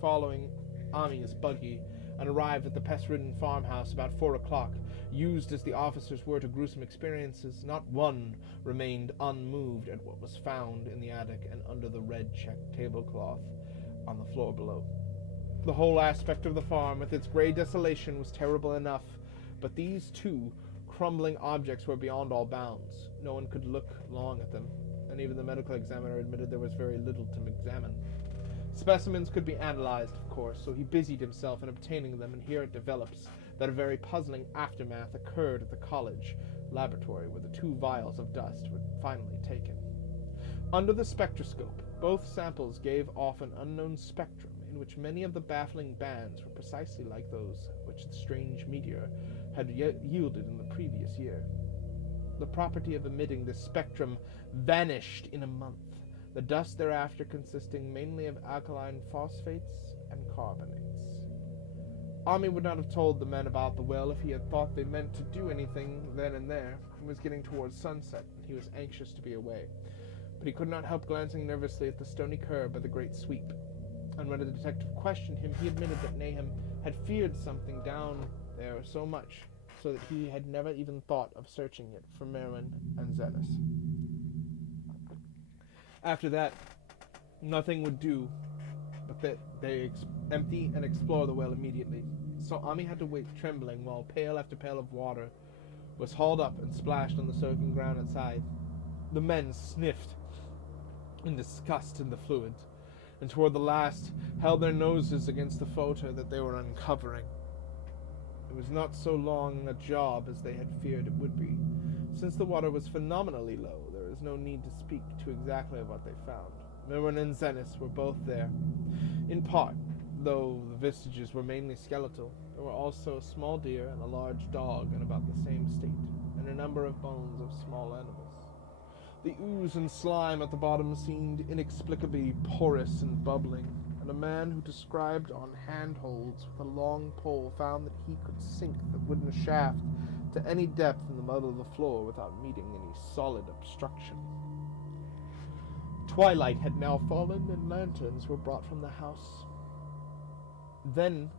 following Ami's buggy, and arrived at the pest-ridden farmhouse about 4 o'clock. Used as the officers were to gruesome experiences, not one remained unmoved at what was found in the attic and under the red-checked tablecloth on the floor below. The whole aspect of the farm, with its gray desolation, was terrible enough, but these 2 crumbling objects were beyond all bounds. No one could look long at them, and even the medical examiner admitted there was very little to examine. Specimens could be analyzed, of course, so he busied himself in obtaining them, and here it develops that a very puzzling aftermath occurred at the college laboratory where the 2 vials of dust were finally taken. Under the spectroscope, both samples gave off an unknown spectrum in which many of the baffling bands were precisely like those which the strange meteor had yielded in the previous year. The property of emitting this spectrum vanished in a month, the dust thereafter consisting mainly of alkaline phosphates and carbonates. Ami would not have told the men about the well if he had thought they meant to do anything then and there. It was getting towards sunset, and he was anxious to be away. But he could not help glancing nervously at the stony curb by the great sweep. And when the detective questioned him, he admitted that Nahum had feared something down there so much, so that he had never even thought of searching it for Merwin and Zenas. After that, nothing would do but that they empty and explore the well immediately. So Ami had to wait trembling while pail after pail of water was hauled up and splashed on the soaking ground outside. The men sniffed in disgust in the fluid, and toward the last held their noses against the photo that they were uncovering. It was not so long a job as they had feared it would be. Since the water was phenomenally low, there is no need to speak to exactly what they found. Merwin and Zenas were both there. In part, though the vestiges were mainly skeletal, there were also a small deer and a large dog in about the same state, and a number of bones of small animals. The ooze and slime at the bottom seemed inexplicably porous and bubbling, and a man who described on handholds with a long pole found that he could sink the wooden shaft to any depth in the mud of the floor without meeting any solid obstruction. Twilight had now fallen, and lanterns were brought from the house. Then,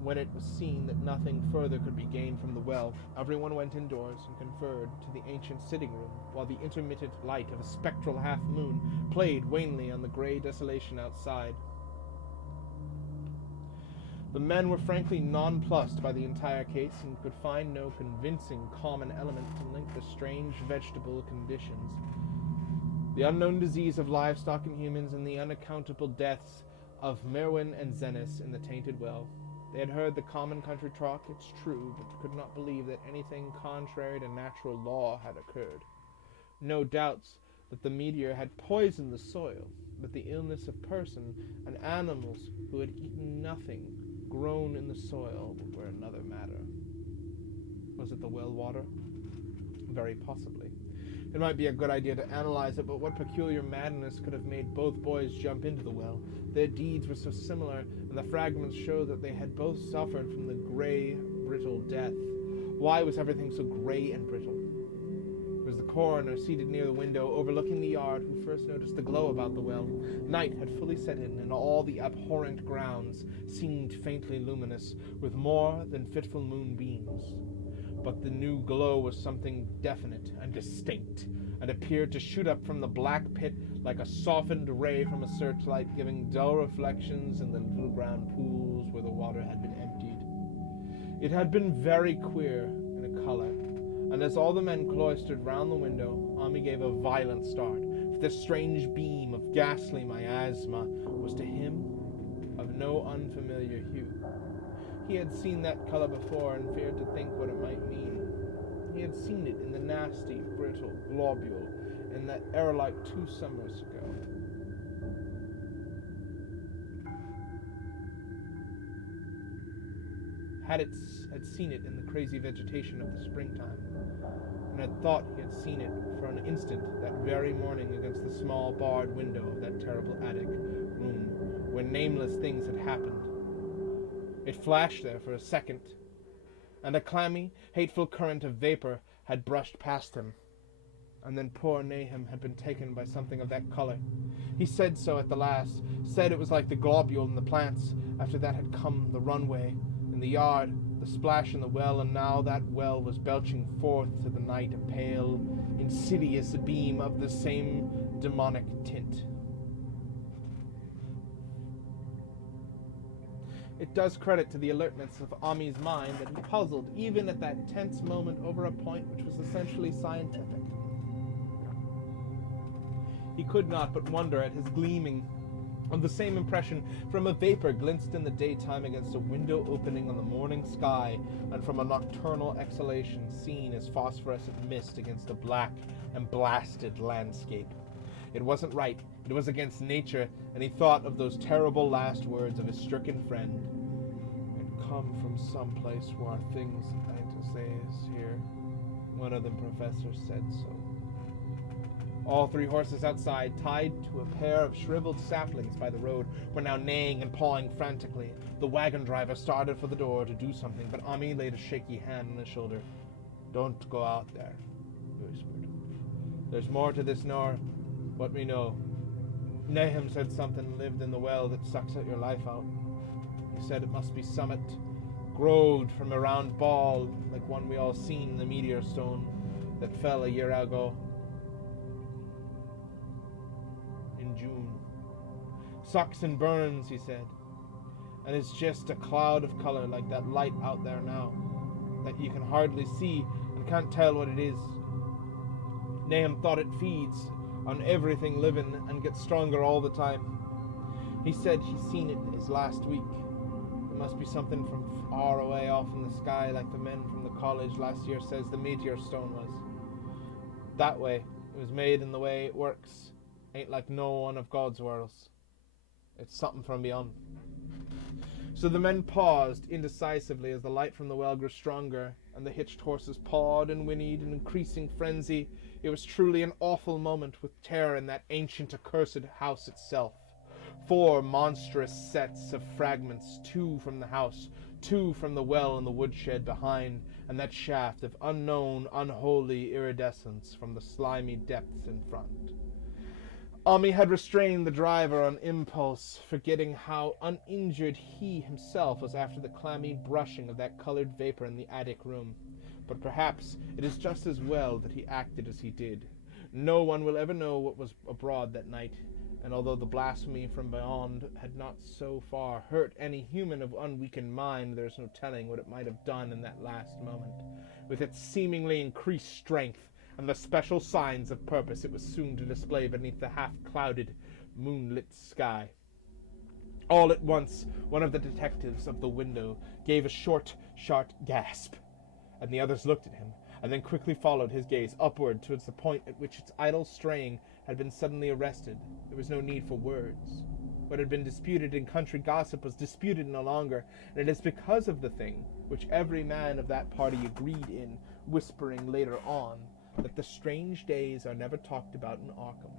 when it was seen that nothing further could be gained from the well, everyone went indoors and conferred to the ancient sitting room, while the intermittent light of a spectral half-moon played wanly on the grey desolation outside. The men were frankly nonplussed by the entire case and could find no convincing common element to link the strange vegetable conditions, the unknown disease of livestock and humans, and the unaccountable deaths of Merwin and Zenas in the tainted well. They had heard the common country talk, it's true, but could not believe that anything contrary to natural law had occurred. No doubts that the meteor had poisoned the soil, but the illness of person and animals who had eaten nothing grown in the soil were another matter. Was it the well water? Very possibly. It might be a good idea to analyze it, but what peculiar madness could have made both boys jump into the well? Their deeds were so similar, and the fragments show that they had both suffered from the gray, brittle death. Why was everything so gray and brittle? It was the coroner seated near the window, overlooking the yard, who first noticed the glow about the well. Night had fully set in, and all the abhorrent grounds seemed faintly luminous, with more than fitful moonbeams. But the new glow was something definite and distinct, and appeared to shoot up from the black pit like a softened ray from a searchlight, giving dull reflections in the little brown pools where the water had been emptied. It had been very queer in a color, and as all the men cloistered round the window, Ami gave a violent start, for the strange beam of ghastly miasma was to him of no unfamiliar hue. He had seen that color before and feared to think what it might mean. He had seen it in the nasty, brittle globule in that aerolite 2 summers ago. Had seen it in the crazy vegetation of the springtime, and had thought he had seen it for an instant that very morning against the small barred window of that terrible attic room where nameless things had happened. It flashed there for a second, and a clammy, hateful current of vapor had brushed past him. And then poor Nahum had been taken by something of that color. He said so at the last, said it was like the globule in the plants. After that had come the runway, in the yard, the splash in the well, and now that well was belching forth to the night a pale, insidious beam of the same demonic tint. It does credit to the alertness of Ami's mind that he puzzled even at that tense moment over a point which was essentially scientific. He could not but wonder at his gleaming of the same impression from a vapor glimpsed in the daytime against a window opening on the morning sky, and from a nocturnal exhalation seen as phosphorescent mist against a black and blasted landscape. It wasn't right. It was against nature, and he thought of those terrible last words of his stricken friend. "It come from some place where things ain't as they is here." One of them professors said so. All three horses outside, tied to a pair of shriveled saplings by the road, were now neighing and pawing frantically. The wagon driver started for the door to do something, but Ami laid a shaky hand on his shoulder. "Don't go out there," he whispered. "There's more to this nor what we know. Nahum said something lived in the well that sucks out your life out. He said it must be summit, growed from a round ball, like one we all seen in the meteor stone that fell a year ago. In June. Sucks and burns, he said. And it's just a cloud of color like that light out there now, that you can hardly see and can't tell what it is. Nahum thought it feeds on everything living and gets stronger all the time. He said he's seen it his last week. It must be something from far away off in the sky, like the men from the college last year says the meteor stone was. That way, it was made in the way it works. Ain't like no one of God's worlds. It's something from beyond." So the men paused indecisively as the light from the well grew stronger, and the hitched horses pawed and whinnied in increasing frenzy. It was truly an awful moment, with terror in that ancient accursed house itself. 4 monstrous sets of fragments, 2 from the house, 2 from the well in the woodshed behind, and that shaft of unknown, unholy iridescence from the slimy depths in front. Ami had restrained the driver on impulse, forgetting how uninjured he himself was after the clammy brushing of that colored vapor in the attic room. But perhaps it is just as well that he acted as he did. No one will ever know what was abroad that night, and although the blasphemy from beyond had not so far hurt any human of unweakened mind, there is no telling what it might have done in that last moment. With its seemingly increased strength, and the special signs of purpose it was soon to display beneath the half-clouded, moonlit sky. All at once, one of the detectives of the window gave a short, sharp gasp, and the others looked at him, and then quickly followed his gaze upward towards the point at which its idle straying had been suddenly arrested. There was no need for words. What had been disputed in country gossip was disputed no longer, and it is because of the thing, which every man of that party agreed in, whispering later on, that the strange days are never talked about in Arkham.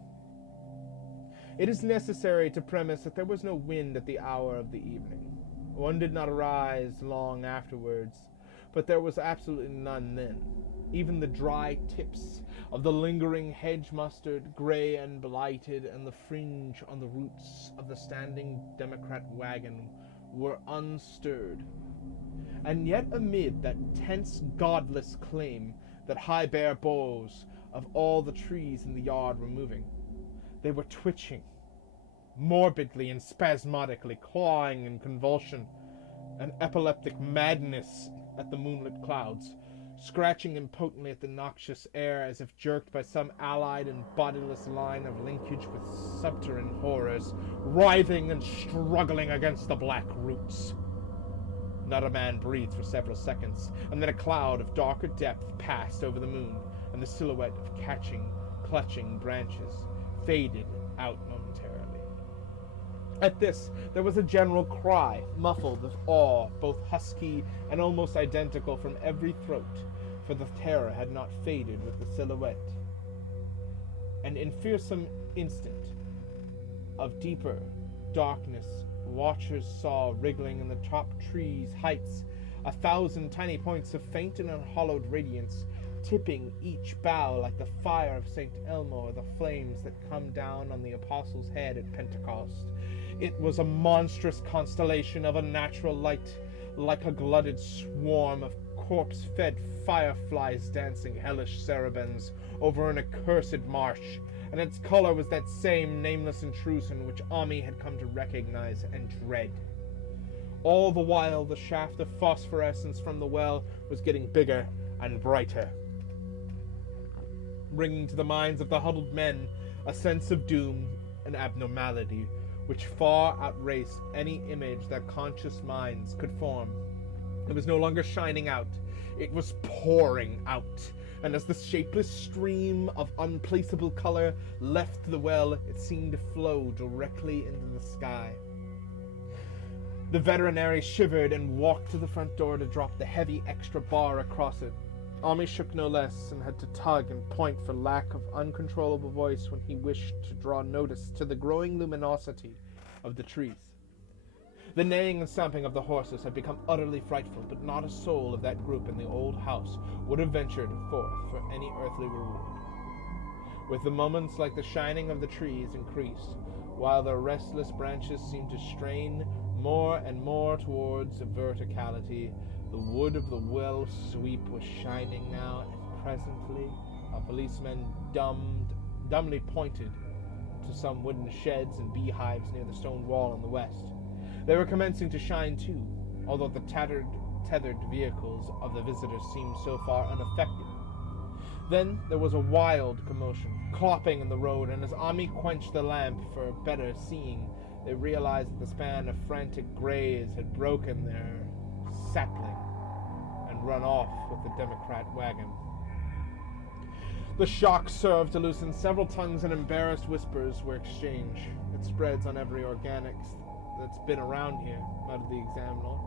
It is necessary to premise that there was no wind at the hour of the evening. One did not arise long afterwards, but there was absolutely none then. Even the dry tips of the lingering hedge mustard, grey and blighted, and the fringe on the roots of the standing Democrat wagon were unstirred. And yet amid that tense, godless claim that high bare boughs of all the trees in the yard were moving, they were twitching, morbidly and spasmodically, clawing in convulsion, an epileptic madness at the moonlit clouds, scratching impotently at the noxious air as if jerked by some allied and bodiless line of linkage with subterranean horrors, writhing and struggling against the black roots. Not a man breathed for several seconds, and then a cloud of darker depth passed over the moon, and the silhouette of clutching branches faded out momentarily. At this, there was a general cry, muffled with awe, both husky and almost identical from every throat, for the terror had not faded with the silhouette. And in fearsome instant of deeper darkness, watchers saw wriggling in the top trees' heights 1,000 tiny points of faint and unhallowed radiance, tipping each bough like the fire of St. Elmo or the flames that come down on the apostle's head at Pentecost. It was a monstrous constellation of unnatural light, like a glutted swarm of corpse-fed fireflies dancing hellish sarabands over an accursed marsh, and its color was that same nameless intrusion which Ami had come to recognize and dread. All the while, the shaft of phosphorescence from the well was getting bigger and brighter, bringing to the minds of the huddled men a sense of doom and abnormality which far outraced any image that conscious minds could form. It was no longer shining out, it was pouring out, and as the shapeless stream of unplaceable color left the well, it seemed to flow directly into the sky. The veterinary shivered and walked to the front door to drop the heavy extra bar across it. Ami shook no less and had to tug and point for lack of uncontrollable voice when he wished to draw notice to the growing luminosity of the trees. The neighing and stamping of the horses had become utterly frightful, but not a soul of that group in the old house would have ventured forth for any earthly reward. With the moments like the shining of the trees increased, while their restless branches seemed to strain more and more towards verticality, the wood of the well sweep was shining now, and presently a policeman dumbly pointed to some wooden sheds and beehives near the stone wall on the west. They were commencing to shine too, although the tethered vehicles of the visitors seemed so far unaffected. Then there was a wild commotion, clopping in the road, and as Ami quenched the lamp for better seeing, they realized that the span of frantic greys had broken their sapling and run off with the Democrat wagon. The shock served to loosen several tongues, and embarrassed whispers were exchanged. "It spreads on every organics that's been around here," muttered the examiner.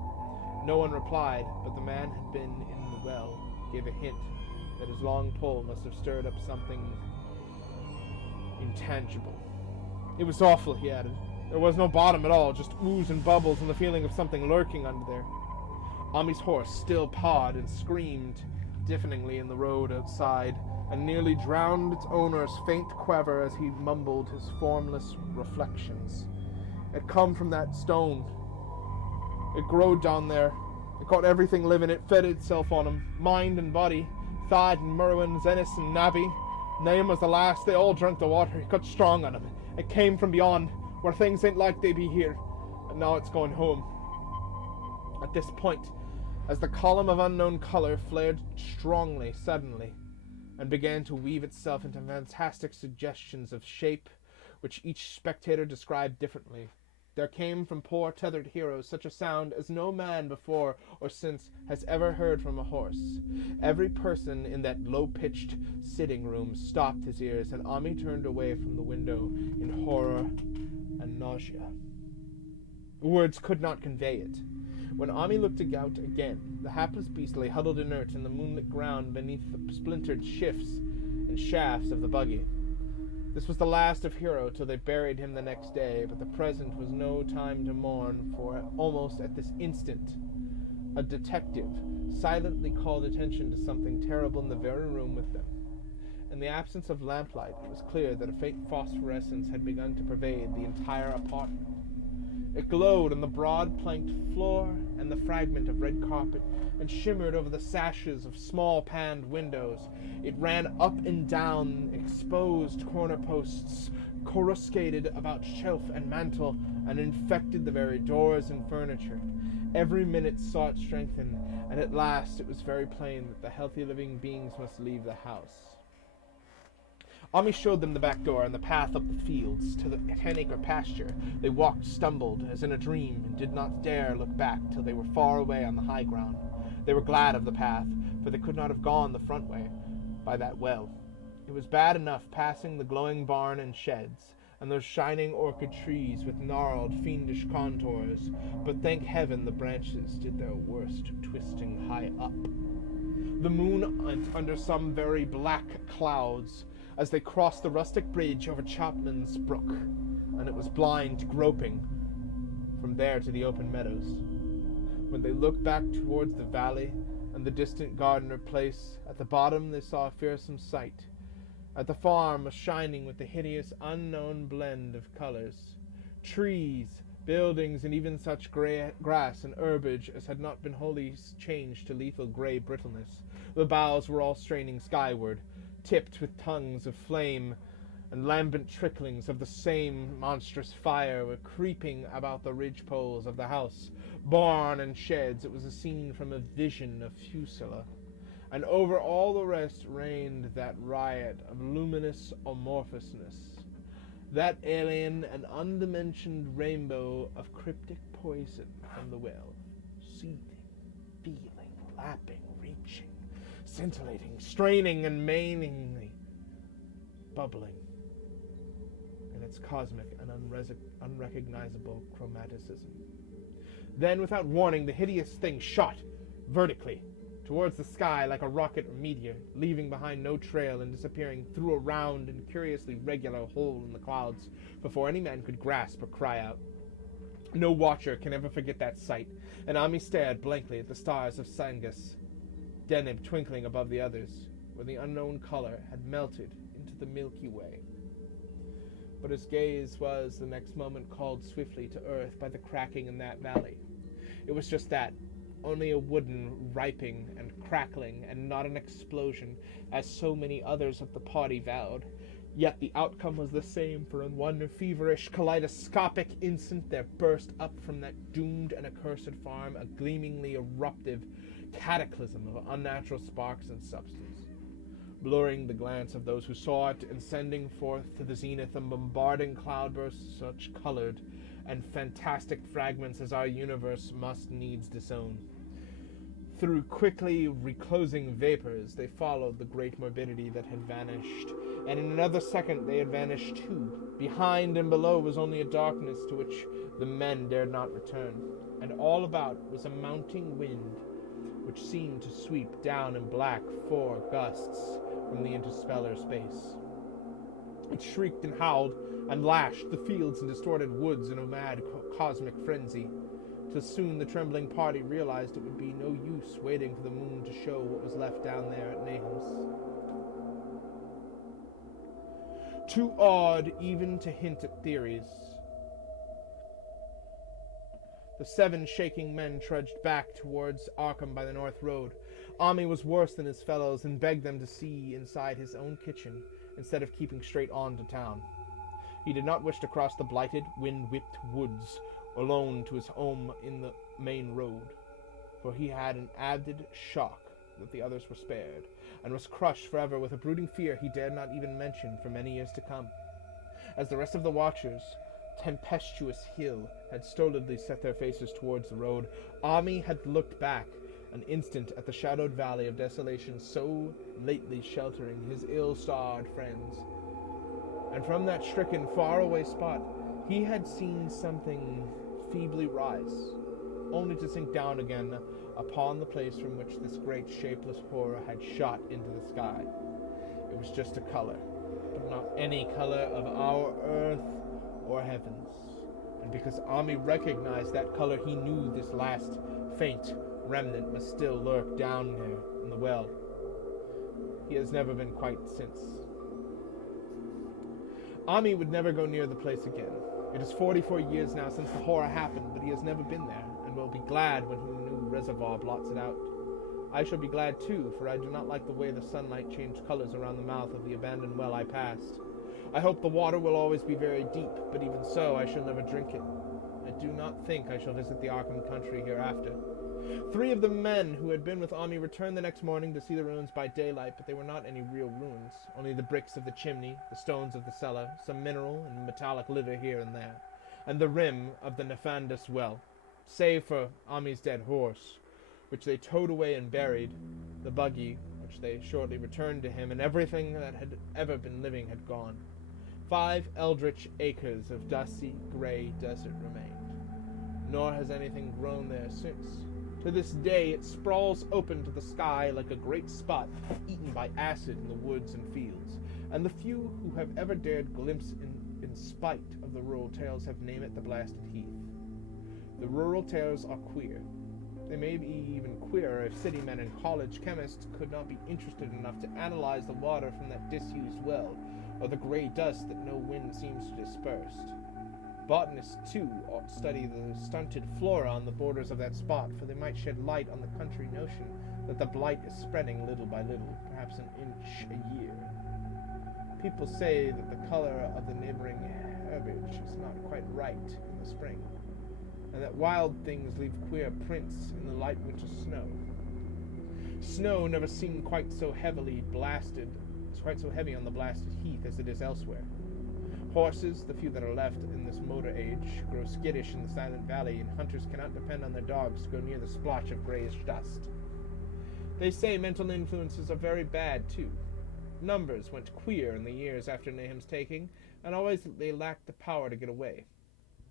No one replied, but the man had been in the well gave a hint that his long pole must have stirred up something intangible. "It was awful," he added. "There was no bottom at all, just ooze and bubbles and the feeling of something lurking under there." Ami's horse still pawed and screamed deafeningly in the road outside, and nearly drowned its owner's faint quaver as he mumbled his formless reflections. It come from that stone. It growed down there. It caught everything living. It fed itself on 'em, mind and body. Thad and Merwin, Zenis and Navi. Nahum was the last. They all drank the water. It got strong on 'em. It came from beyond, where things ain't like they be here. And now it's going home." At this point, as the column of unknown color flared strongly suddenly, and began to weave itself into fantastic suggestions of shape, which each spectator described differently, there came from poor tethered heroes such a sound as no man before or since has ever heard from a horse. Every person in that low-pitched sitting room stopped his ears, and Ami turned away from the window in horror and nausea. Words could not convey it. When Ami looked out again, the hapless beast lay huddled inert in the moonlit ground beneath the splintered shifts and shafts of the buggy. This was the last of Hero till they buried him the next day, but the present was no time to mourn, for almost at this instant a detective silently called attention to something terrible in the very room with them. In the absence of lamplight, it was clear that a faint phosphorescence had begun to pervade the entire apartment. It glowed on the broad planked floor and the fragment of red carpet, and shimmered over the sashes of small paned windows. It ran up and down exposed corner posts, coruscated about shelf and mantel, and infected the very doors and furniture. Every minute saw it strengthen, and at last it was very plain that the healthy living beings must leave the house. Ami showed them the back door and the path up the fields to the 10-acre pasture. They walked, stumbled, as in a dream, and did not dare look back till they were far away on the high ground. They were glad of the path, for they could not have gone the front way, by that well. It was bad enough passing the glowing barn and sheds, and those shining orchid trees with gnarled, fiendish contours, but thank heaven the branches did their worst, twisting high up. The moon went under some very black clouds, as they crossed the rustic bridge over Chapman's Brook, and it was blind groping from there to the open meadows. When they looked back towards the valley and the distant Gardner place, at the bottom they saw a fearsome sight. At the farm was shining with the hideous unknown blend of colors. Trees, buildings, and even such grass and herbage as had not been wholly changed to lethal grey brittleness. The boughs were all straining skyward, tipped with tongues of flame, and lambent tricklings of the same monstrous fire were creeping about the ridge-poles of the house, barn, and sheds. It was a scene from a vision of Fusela, and over all the rest reigned that riot of luminous amorphousness, that alien and undimensioned rainbow of cryptic poison from the well, seething, feeling, lapping, reaching, scintillating, straining, and mainly bubbling in its cosmic and unrecognizable chromaticism. Then, without warning, the hideous thing shot vertically towards the sky like a rocket or meteor, leaving behind no trail and disappearing through a round and curiously regular hole in the clouds before any man could grasp or cry out. No watcher can ever forget that sight, and Ami stared blankly at the stars of Sangus, Deneb twinkling above the others, where the unknown color had melted into the Milky Way. But his gaze was the next moment called swiftly to earth by the cracking in that valley. It was just that, only a wooden riping and crackling, and not an explosion, as so many others of the party vowed. Yet the outcome was the same, for in one feverish, kaleidoscopic instant there burst up from that doomed and accursed farm a gleamingly eruptive cataclysm of unnatural sparks and substance, blurring the glance of those who saw it, and sending forth to the zenith a bombarding cloudburst such colored and fantastic fragments as our universe must needs disown. Through quickly reclosing vapors, they followed the great morbidity that had vanished, and in another second they had vanished too. Behind and below was only a darkness to which the men dared not return, and all about was a mounting wind, which seemed to sweep down in black gusts from the interstellar space. It shrieked and howled and lashed the fields and distorted woods in a mad cosmic frenzy, till soon the trembling party realized it would be no use waiting for the moon to show what was left down there at Nahum's. Too awed even to hint at theories, the 7 shaking men trudged back towards Arkham by the North Road. Ami was worse than his fellows and begged them to see inside his own kitchen instead of keeping straight on to town. He did not wish to cross the blighted, wind-whipped woods alone to his home in the main road, for he had an added shock that the others were spared, and was crushed forever with a brooding fear he dared not even mention for many years to come. As the rest of the watchers, tempestuous hill, had stolidly set their faces towards the road, Ami had looked back an instant at the shadowed valley of desolation so lately sheltering his ill-starred friends, and from that stricken, far-away spot he had seen something feebly rise, only to sink down again upon the place from which this great shapeless horror had shot into the sky. It was just a color, but not any color of our earth or heavens, and because Ami recognized that color, he knew this last faint remnant must still lurk down there in the well. He has never been quite since. Ami would never go near the place again. It is 44 years now since the horror happened, but he has never been there, and will be glad when the new reservoir blots it out. I shall be glad too, for I do not like the way the sunlight changed colors around the mouth of the abandoned well I passed. I hope the water will always be very deep, but even so I shall never drink it. I do not think I shall visit the Arkham country hereafter. 3 of the men who had been with Ami returned the next morning to see the ruins by daylight, but they were not any real ruins, only the bricks of the chimney, the stones of the cellar, some mineral and metallic litter here and there, and the rim of the nefandous well, save for Ami's dead horse, which they towed away and buried, the buggy, which they shortly returned to him, and everything that had ever been living had gone. 5 eldritch acres of dusty, gray desert remained, nor has anything grown there since. To this day it sprawls open to the sky like a great spot eaten by acid in the woods and fields, and the few who have ever dared glimpse in spite of the rural tales have named it the Blasted Heath. The rural tales are queer. They may be even queerer if city men and college chemists could not be interested enough to analyze the water from that disused well, or the gray dust that no wind seems to disperse. Botanists, too, ought to study the stunted flora on the borders of that spot, for they might shed light on the country notion that the blight is spreading little by little, perhaps an inch a year. People say that the color of the neighboring herbage is not quite right in the spring, and that wild things leave queer prints in the light winter snow. Snow never seemed quite so heavy on the blasted heath as it is elsewhere. Horses, the few that are left in this motor age, grow skittish in the silent valley, and hunters cannot depend on their dogs to go near the splotch of grayish dust. They say mental influences are very bad, too. Numbers went queer in the years after Nahum's taking, and always they lacked the power to get away.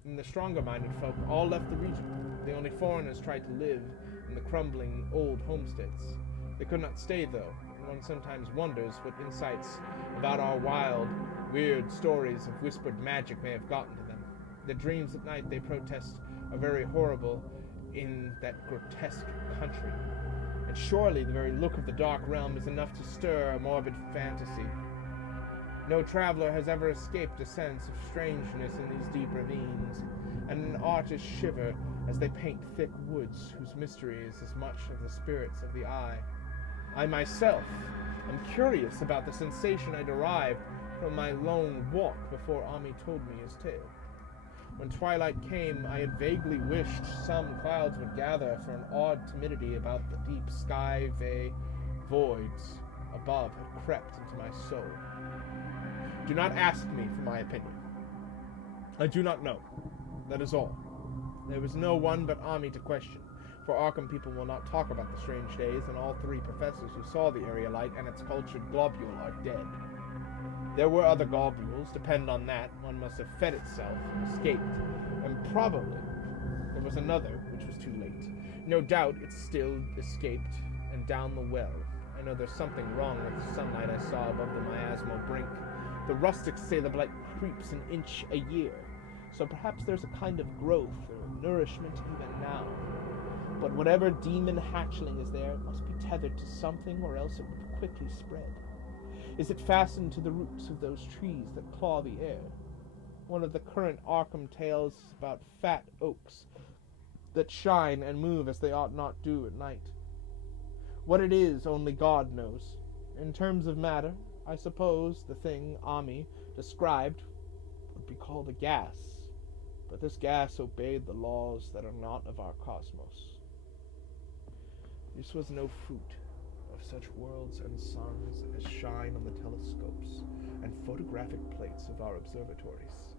And the stronger-minded folk all left the region. The only foreigners tried to live in the crumbling old homesteads. They could not stay, though, and one sometimes wonders what insights about our wild, weird stories of whispered magic may have gotten to them. The dreams at night, they protest, are very horrible in that grotesque country. And surely the very look of the dark realm is enough to stir a morbid fantasy. No traveler has ever escaped a sense of strangeness in these deep ravines, and an artist shiver as they paint thick woods whose mystery is as much of the spirits of the eye. I myself am curious about the sensation I derived from my lone walk before Ami told me his tale. When twilight came, I had vaguely wished some clouds would gather, for an odd timidity about the deep sky voids above had crept into my soul. Do not ask me for my opinion. I do not know. That is all. There was no one but Ami to question, for Arkham people will not talk about the strange days, and all three professors who saw the area light and its cultured globule are dead. There were other globules, depend on that. One must have fed itself, escaped, and probably there was another, which was too late. No doubt it still escaped, and down the well. I know there's something wrong with the sunlight I saw above the miasmal brink. The rustics say the blight creeps an inch a year, so perhaps there's a kind of growth or nourishment even now. But whatever demon hatchling is there, it must be tethered to something, or else it would quickly spread. Is it fastened to the roots of those trees that claw the air? One of the current Arkham tales is about fat oaks that shine and move as they ought not do at night. What it is, only God knows. In terms of matter, I suppose the thing Ami described would be called a gas, but this gas obeyed the laws that are not of our cosmos. This was no fruit of such worlds and suns as shine on the telescopes and photographic plates of our observatories.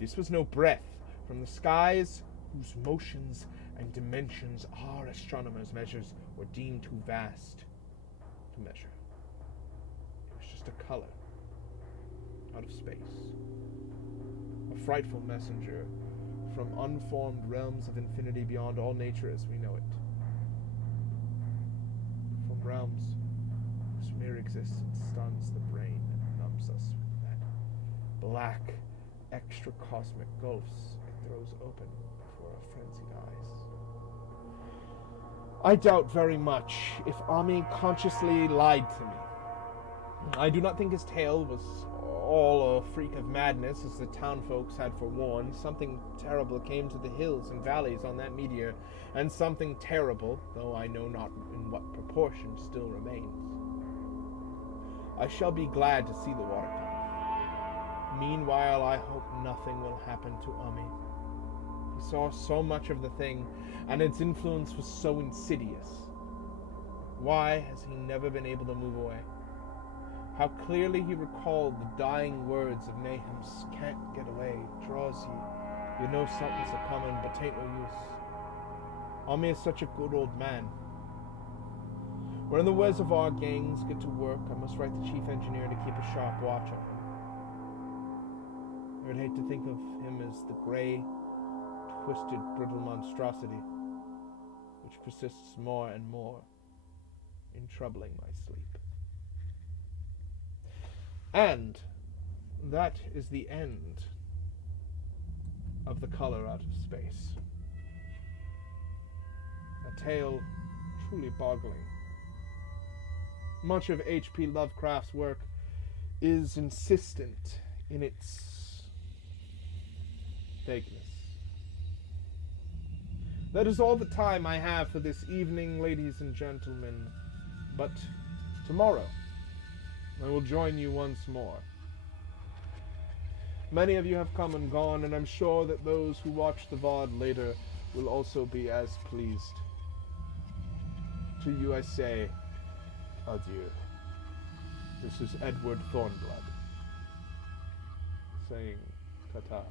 This was no breath from the skies whose motions and dimensions our astronomers' measures were deemed too vast to measure. It was just a color out of space, a frightful messenger from unformed realms of infinity beyond all nature as we know it. From realms whose mere existence stuns the brain and numbs us with that black, extra-cosmic gulfs it throws open before our frenzied eyes. I doubt very much if Ami consciously lied to me. I do not think his tale was all a freak of madness, as the townfolks had forewarned. Something terrible came to the hills and valleys on that meteor, and something terrible, though I know not in what proportion, still remains. I shall be glad to see the watercolor. Meanwhile, I hope nothing will happen to Ami. He saw so much of the thing, and its influence was so insidious. Why has he never been able to move away? How clearly he recalled the dying words of Nahum's "Can't get away, draws ye. You know something's a-comin', but 'tain't no use." Ami is such a good old man. When the reservoir gangs get to work, I must write the chief engineer to keep a sharp watch on him. I would hate to think of him as the gray, twisted, brittle monstrosity which persists more and more in troubling my sleep. And that is the end of The Color Out of Space. A tale truly boggling. Much of H.P. Lovecraft's work is insistent in its vagueness. That is all the time I have for this evening, ladies and gentlemen. But tomorrow, I will join you once more. Many of you have come and gone, and I'm sure that those who watch the VOD later will also be as pleased. To you I say, adieu. This is Edward Thornblood, saying ta-ta.